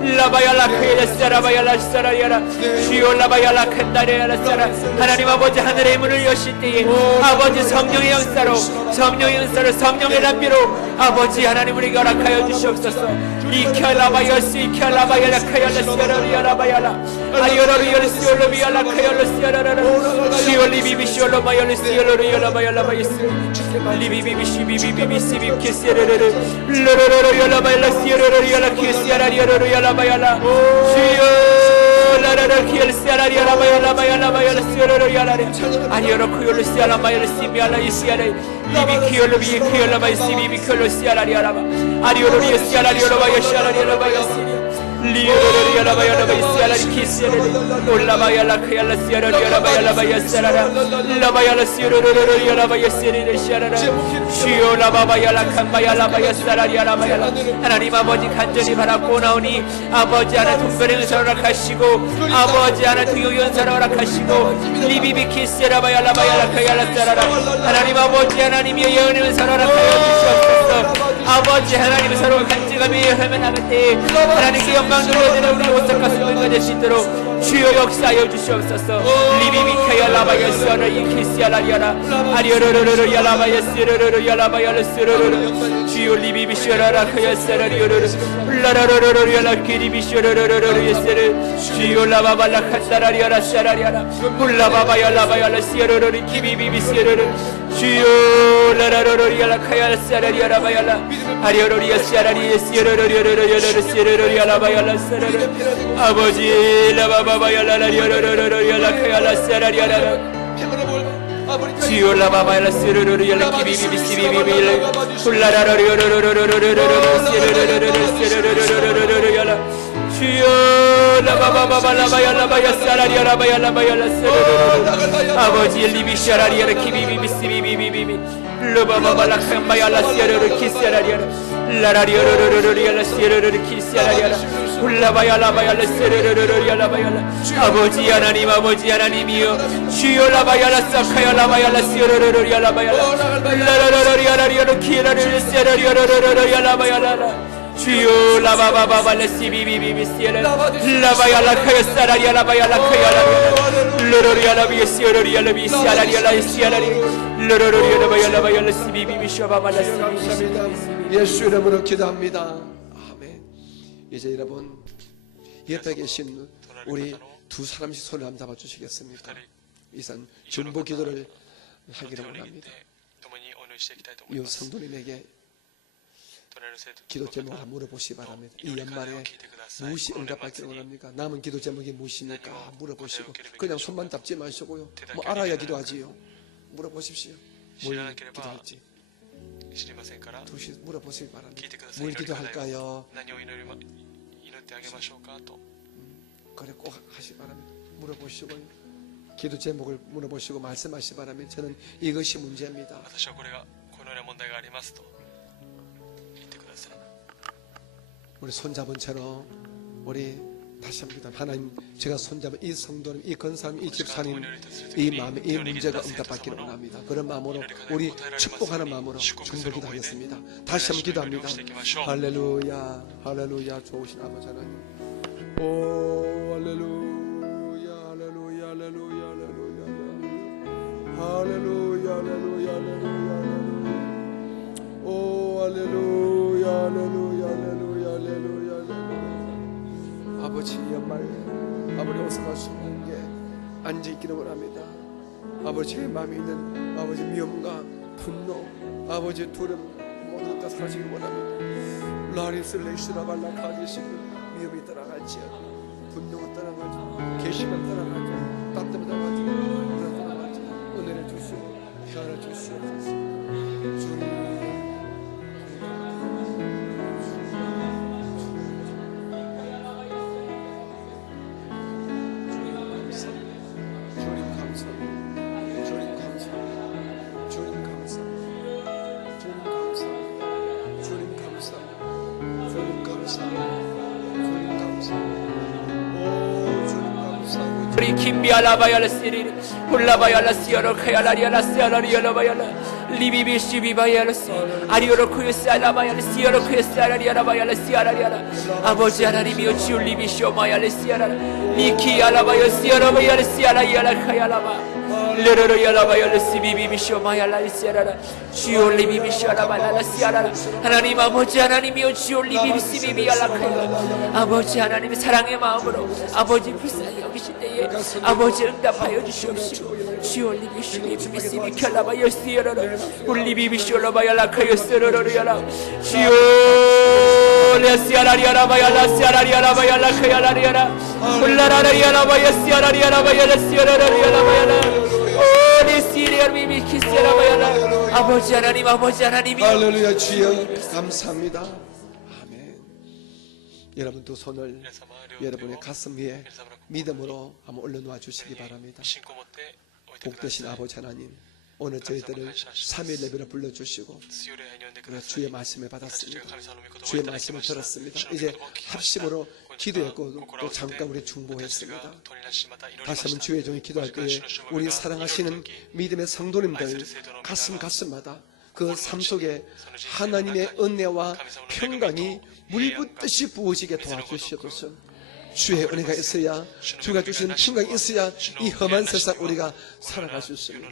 라바야라카야라사라바야라사라리아라 주요라바야라칸다리아라사라. 하나님 아버지 하늘의 문을 여실 때에 아버지 성령의 역사로 성령의 담비로 아버지 하나님 우리에게 허락하여 주시옵소서. 이캬라바야스 이캬라바야라카야라시아라리아라바야라 아리오라리아라시올로비아라카야라시아라라 시올리비비시올로마야라시올로리아라바야라바야스 리비비비시비비비시비키시르르르 르르르르야라바야라시르르르야라키시아라리아라리아라바야라 주요 하나님 아버지 간절히 바라고 나오니 아버지 하나 동별의 은사를 허락하시고 아버지 하나 등용의 은사를 허락하시고 리비비키스라바야라바야라카야라사라라 하나님 아버지 하나님의 예언의 은사를 허락하여 주시옵소서. 아버지 하나님 서로 간직하며 예언하며 나갈 때 하나님께 영광 돌려드려 우리 오싹 가슴을 가질 수 있도록 주여 역사하여 주시옵소서. 리비비카야라바야스아라 이키스야라리아라 아리오르르르 야라바야스르르르 야라바야르스르르 주여 리비비시라라카야스라리오르르 울라라르르르 야라키리비시르르르르 예스르 주여 라바발라카사라리아라 사라리아라 울라바바야라바야라시르르르 키비비비시르르 주여 라라르르 야라카야라사라리아라바야라 아리오르리아시아라리에시르르르르르르르르르 야라바야라스르르 아버지 라바바바야라라리오르르르 지올라바바야라스르르르 키비비비시비비빌 훌라라라리오르르르르르르르르르르르르르르르르르 야라 주여 라바바바발라바야라바야라바야라바야라스르르르 아버지 리비샤라리아라 키비비비시비비비비 르바바발라칸바야라시아르르 키시아라리아라 라라리오르르르르야라시아르르 키시아라리아라 훌라바야라바야라스르르르르야라바야라 아버지 하나님이여 주여 라바야라사카야라바야라시르르르야라바야라 라라라리아라리아르 키라르르시아라리아르르르야라바야라 주여 라바바바발라시비비비시아라 라바야라카야사라리아라바야라카야라 르르리아라비시아르리아라비시아라리아라시아라리 르르르리아라바야라바야라시비비비시아바발라시비비비시비 예수 이름으로 기도합니다. 아멘. 이제 여러분 옆에 계신 우리 두 사람씩 손을 한번 잡아주시겠습니까? 이상 중보 기도를 하기를 원합니다. 이 성도님에게 기도 제목을 한번 물어보시기 바랍니다. 이 연말에 무엇이 응답받기를 원합니까? 남은 기도 제목이 무엇입니까? 물어보시고 그냥 손만 잡지 마시고요. 뭐 알아야 기도하지요. 물어보십시오. 뭘 기도할지. 知りませんから 물어보시기 바랍니다. 聞いてください。 뭘 기도할까요? 何を祈ってあげましょうかと。 그래 꼭 하시기 바랍니다. 물어보시고요. 기도 제목을 물어보시고 말씀하시기 바랍니다. 저는 이것이 문제입니다. 私はこれがこのような問題がありますと言ってください。 우리 손잡은 채로 우리 다시 한번 기도. 하나님, 제가 손잡은 이 성도님, 이 건사님, 이 집사님, 이 마음에 이 문제가 응답받기를 원합니다. 그런 마음으로 우리 축복하는 마음으로 중보 기도하겠습니다. 다시 한번 기도합니다. 할렐루야, 할렐루야, 좋으신 아버지 하나님. 오, 할렐루야, 할렐루야, 할렐루야, 할렐루야, 할렐루야, 할렐루야, 할렐루야, 오, 할렐루야, 할렐루야, 할렐루야, 할렐루야, 할렐루야. 아버지 연말 아버지 오사갈 수 있는 게 앉아있기를 원합니다. 아버지의 마음에 있는 아버지 미움과 분노, 아버지 두려움 모두 다 사라지길 원합니다. 라리슬레이시라 발라카디시 미움이 떠나갈지어다, 분노가 떠나갈지어다, 계시가 떠나갈지어다, 따뜻함이 떠나갈지어다, 은혜를 주시고 평안을 주시옵소서. 주님 우리 김비알라바야라시리 홀라바야라시아로 카야라리아라시아라리아라바야라 리비비시비바야라시 아리오로쿠에스알라바야라시아로 쿠에스알라리아라바야라시아라리아라 아버지 하나님이여 주여 리비쇼마야라시아라 리키알라바야시아라바야라시아라이아라 카야라바 르르르야라바야라시비비비쇼마야라시아라라 주여 리비비쇼라바야라시아라라 하나님 아버지 하나님이여 주여 리비비시비비야라카야라 아버지 하나님의 사랑의 마음으로 아버지 불쌍히 여기실 때에 아버지 응답하여 주시옵시고 주여 리비시비비시비 켈라바야시아라라 울리비비쇼라바야라카야스르르르야라 주여 레시아라리아라바야라시아라리아라바야라카야라리아라 울라라라리아라바야시아라리아라바야라시아라리아라바야라 아버지 하나님 아버지 하나님이 할렐루야. 주여 감사합니다. 아멘. 여러분 두 손을 여러분의 가슴 위에 믿음으로 한번 올려놓아 주시기 바랍니다. 복되신 아버지 하나님, 오늘 저희들을 3일 예배로 불러주시고 우리가 주의 말씀을 받았습니다. 주의 말씀을 들었습니다. 이제 합심으로 기도했고 또 잠깐 우리 중보했습니다. 다시 한번 주의 종이 기도할 때에 우리 사랑하시는 믿음의 성도님들 가슴마다 그 삶 속에 하나님의 은혜와 평강이 물붓듯이 부어지게 도와주시옵소서. 주의 은혜가 있어야, 주가 주시는 평강이 있어야 이 험한 세상 우리가 살아갈 수 있습니다.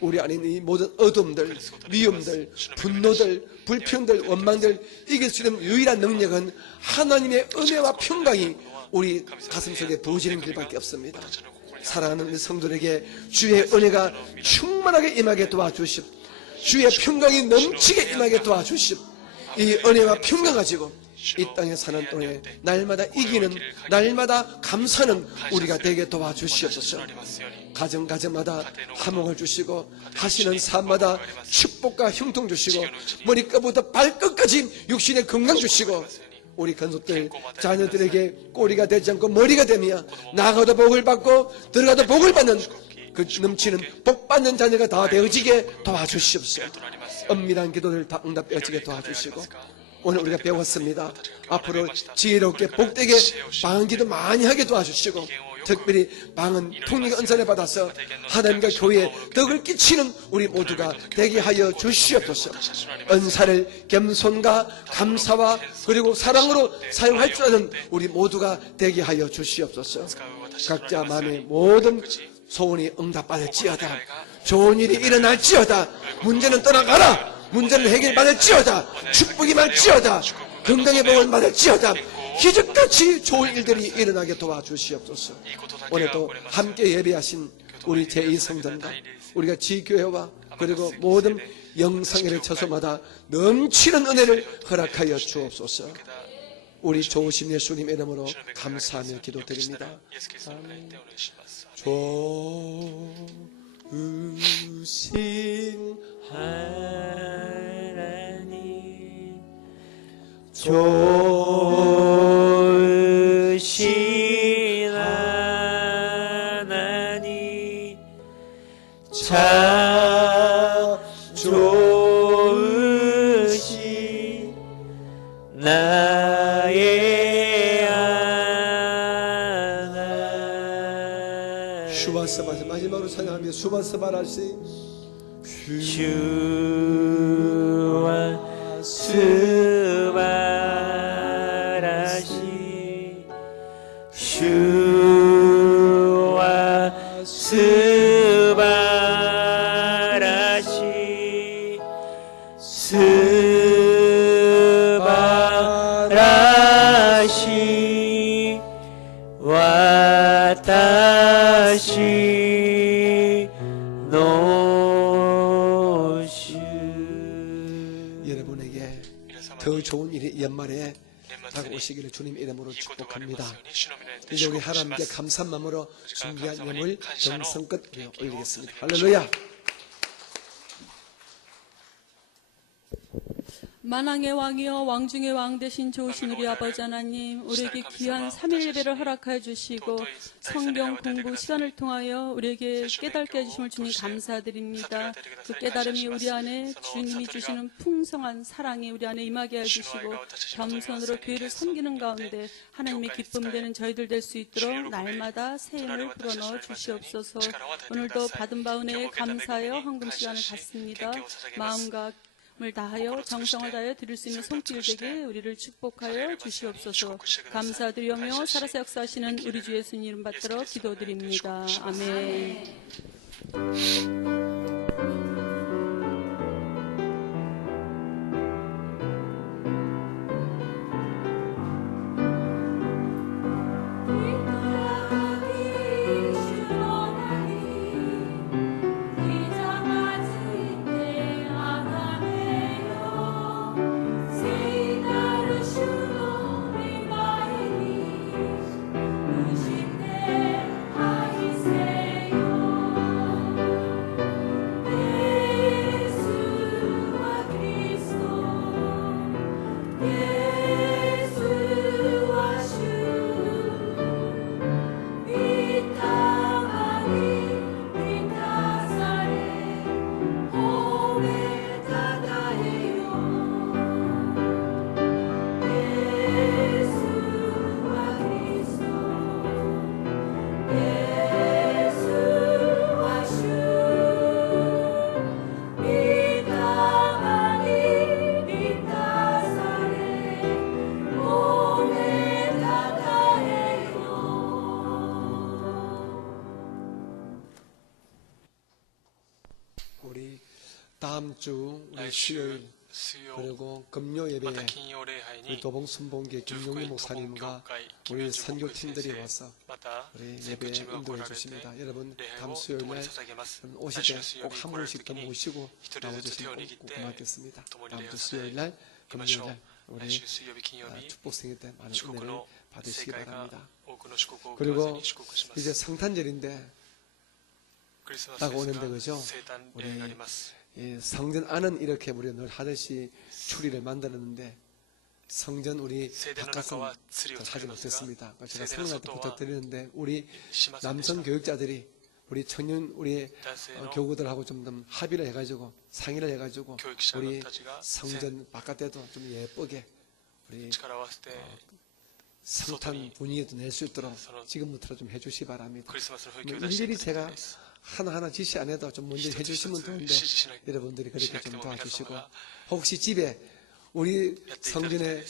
우리 안에 있는 이 모든 어둠들, 미움들, 분노들, 불평들, 원망들 이길 수 있는 유일한 능력은 하나님의 은혜와 평강이 우리 가슴속에 부어지는 길밖에 없습니다. 사랑하는 우리 성도들에게 주의 은혜가 충만하게 임하게 도와주십시오. 주의 평강이 넘치게 임하게 도와주십시오. 이 은혜와 평강 가지고 이 땅에 사는 동안에 날마다 이기는, 날마다 감사는 우리가 되게 도와주시옵소서. 가정마다 화목을 주시고 하시는 삶마다 축복과 형통 주시고 머리끝부터 발끝까지 육신의 건강 주시고 우리 건속들 자녀들에게 꼬리가 되지 않고 머리가 되며 나가도 복을 받고 들어가도 복을 받는 그 넘치는 복받는 자녀가 다 되어지게 도와주시옵소서. 엄밀한 기도를 다 응답되어지게 도와주시고 오늘 우리가 배웠습니다. 앞으로 지혜롭게 복되게 방언기도 많이 하게 도와주시고 특별히 방언 통역의 은사를 받아서 하나님과 교회에 덕을 끼치는 우리 모두가 되게 하여 주시옵소서. 은사를 겸손과 감사와 그리고 사랑으로 사용할 줄 아는 우리 모두가 되게 하여 주시옵소서. 각자 마음의 모든 소원이 응답받을지어다. 좋은 일이 일어날지어다. 문제는 떠나가라. 문제는 해결받을지어다. 축복이 많지어다. 건강의 복을 받을지어다. 기적같이 좋은 일들이 일어나게 도와주시옵소서. 오늘도 함께 예배하신 우리 제2성전과 우리가 지교회와 그리고 모든 영상회를 처소마다 넘치는 은혜를 허락하여 주옵소서. 우리 좋으신 예수님 이름으로 감사하며 기도드립니다. 아멘. 좋으신 하나님 좋으신 하나님 참 좋으신 나의 하나님 슈바스바 마지막으로 찬양하며 슈바스바라시 주와 스바라시 주와 스바라시 스바라시 와타시 노슈 여러분에게 더 좋은 일이 연말에 다가오시기를 주님 이름으로 축복합니다. 이제 우리 하나님께 감사한 마음으로 준비한 예물 정성껏 올리겠습니다. 할렐루야. 만왕의 왕이여 왕중의 왕 되신 좋으신 우리 아버지 하나님, 우리에게 귀한 3일 예배를 허락하여 주시고 성경 공부 시간을 통하여 우리에게 깨닫게 해주심을 주님 감사드립니다. 그 깨달음이 우리 안에 주님이 주시는 풍성한 사랑이 우리 안에 임하게 해주시고 겸손으로 교회를 섬기는 가운데 하나님의 기쁨 되는 저희들 될 수 있도록 날마다 새 힘을 불어넣어 주시옵소서. 오늘도 받은 바 은혜에 감사하여 헌금 시간을 갖습니다. 마음과 을 다하여 정성을 다하여 드릴 수 있는 손길 되게 우리를 축복하여 주시옵소서. 감사드리며 살아서 역사하시는 우리 주 예수님 이름 받들어 기도드립니다. 아멘. 우리 다음 주 우리 수요일 그리고 금요 예배에 우리 도봉순봉교 김용희 목사님과 우리 선교팀들이 와서 우리 예배 인도해 주십니다. 여러분 다음 수요일 날 오실 때 꼭 한 분씩 더 모시고 나와주시면 꼭 고맙겠습니다. 다음 주 수요일 날 금요일 날 우리 축복생일 때 많은 은혜를 받으시기 바랍니다. 그리고 이제 성탄절인데 딱 오는데 그죠? 우리 성전 안은 이렇게 우리가 늘 하듯이 추리를 만들었는데 성전 우리 바깥은 하지 못했습니다. 제가 생각날 때 부탁드리는데 우리 남성 교육자들이 우리 청년 우리 교구들하고 좀 더 합의를 해가지고 상의를 해가지고 우리 성전 바깥에도 좀 예쁘게 우리 성탄 분위기도 낼 수 있도록 지금부터 좀 해주시 바랍니다. 일일이 제가 하나하나 지시 안 해도 좀 먼저 해주시면 좋은데 여러분들이 그렇게 좀 도와주시고 혹시 집에 우리 성전에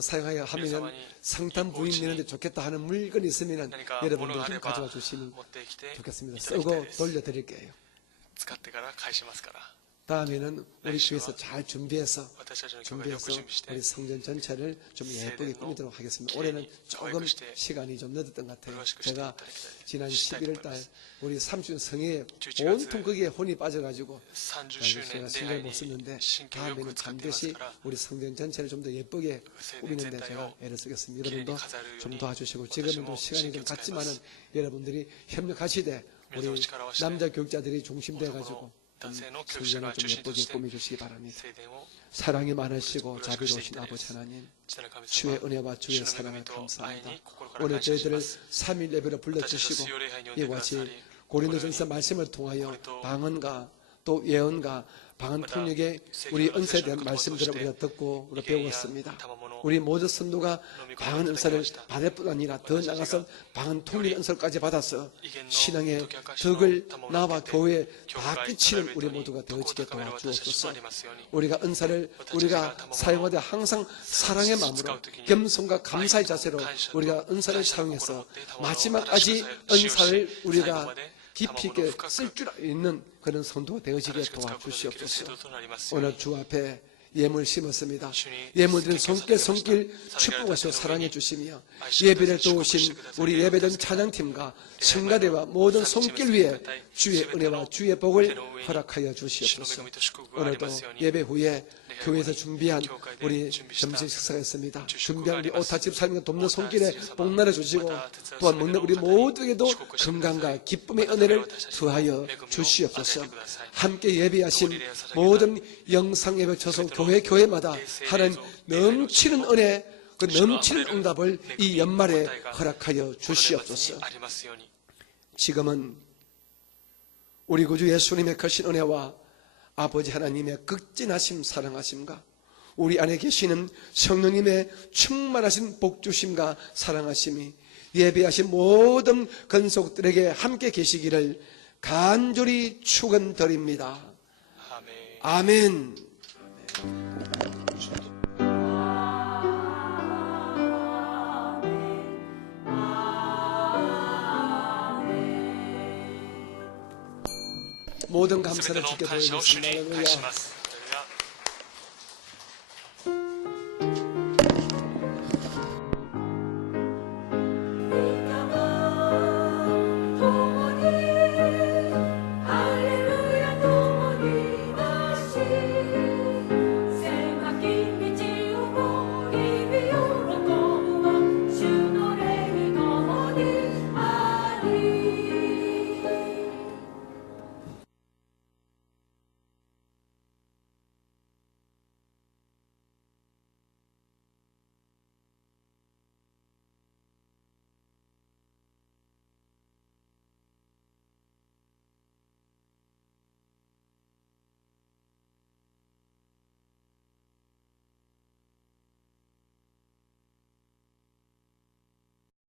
사용하여 하면 성탄 부인 내는데 좋겠다 하는 물건이 있으면 여러분들 좀 가져와 주시면 좋겠습니다. 쓰고 돌려드릴게요. 다음에는 우리 교회에서 잘 준비해서 私たちの教会でよく準備して 우리 성전 전체를 좀 예쁘게 꾸미도록 하겠습니다. 올해는 조금 시간이 좀 늦었던 것 같아요. 제가 지난 11월 달 우리 30년 성회에 온통 거기에 혼이 빠져가지고 30周 제가 年 신경을 礼 못 拝 썼는데 に神経をよ 다음에는 く使っています 반드시 から 우리 성전 전체를 좀 더 예쁘게 꾸미는데 제가 애를 쓰겠습니다. 여러분도 좀 도와주시고 지금은 좀 시간이 좀 갔지만은 여러분들이 협력하시되 우리 남자 교육자들이 중심돼가지고 성전을 좀 예쁘게 꾸며주시기 바랍니다. 聖殿を 사랑이 많으시고 자비로우신 아버지 하나님, 父なる神 주의 様 은혜와 주의 主の恵 사랑을 みと愛 감사합니다. に心から 오늘 感謝し 저희들을 ます 3일 예배로 불러주시고 이와 같이 고린도전서 말씀을 통하여 방언과 또 예언과 방언 통역의 우리 은사에 대한 말씀들을 우리가 듣고 우리가 배웠습니다. 우리 모든 성도가 방언 은사를 받을 뿐 아니라 더 나아가서 방언 통역 은사까지 받아서 신앙의 덕을 나와 교회에 다 끼치는 우리 모두가 되어지게 도와주옵소서. 우리가 은사를 우리가 사용하되 항상 사랑의 마음으로 겸손과 감사의 자세로 우리가 은사를 사용해서 마지막까지 은사를 우리가 깊이 있게 쓸 줄 있는 그런 성도가 되어지게 도와주시옵소서. 오늘 주 앞에 예물 심었습니다. 예물들은 손길 축복하시고 사랑해 주시며 예배를 도우신 우리 예배전 찬양팀과 성가대와 모든 손길 위에 주의 은혜와 주의 복을 허락하여 주시옵소서. 오늘도 예배 후에 교회에서 준비한 우리 점심 식사가 있습니다. 준비한 우리 오타 집사님과 돕는 손길에 복날해 주시고 또한 먹는 우리 모두에게도 건강과 기쁨의 은혜를 더하여 주시옵소서. 함께 예배하신 모든 영상 예배 처소 교회마다 하는 넘치는 은혜, 그 넘치는 응답을 이 연말에 허락하여 주시옵소서. 지금은 우리 구주 예수님의 크신 은혜와 아버지 하나님의 극진하심 사랑하심과 우리 안에 계시는 성령님의 충만하신 복주심과 사랑하심이 예배하신 모든 건속들에게 함께 계시기를 간절히 축원드립니다. 아멘. 모든 감사를 주께 드리겠습니다. 할렐루야.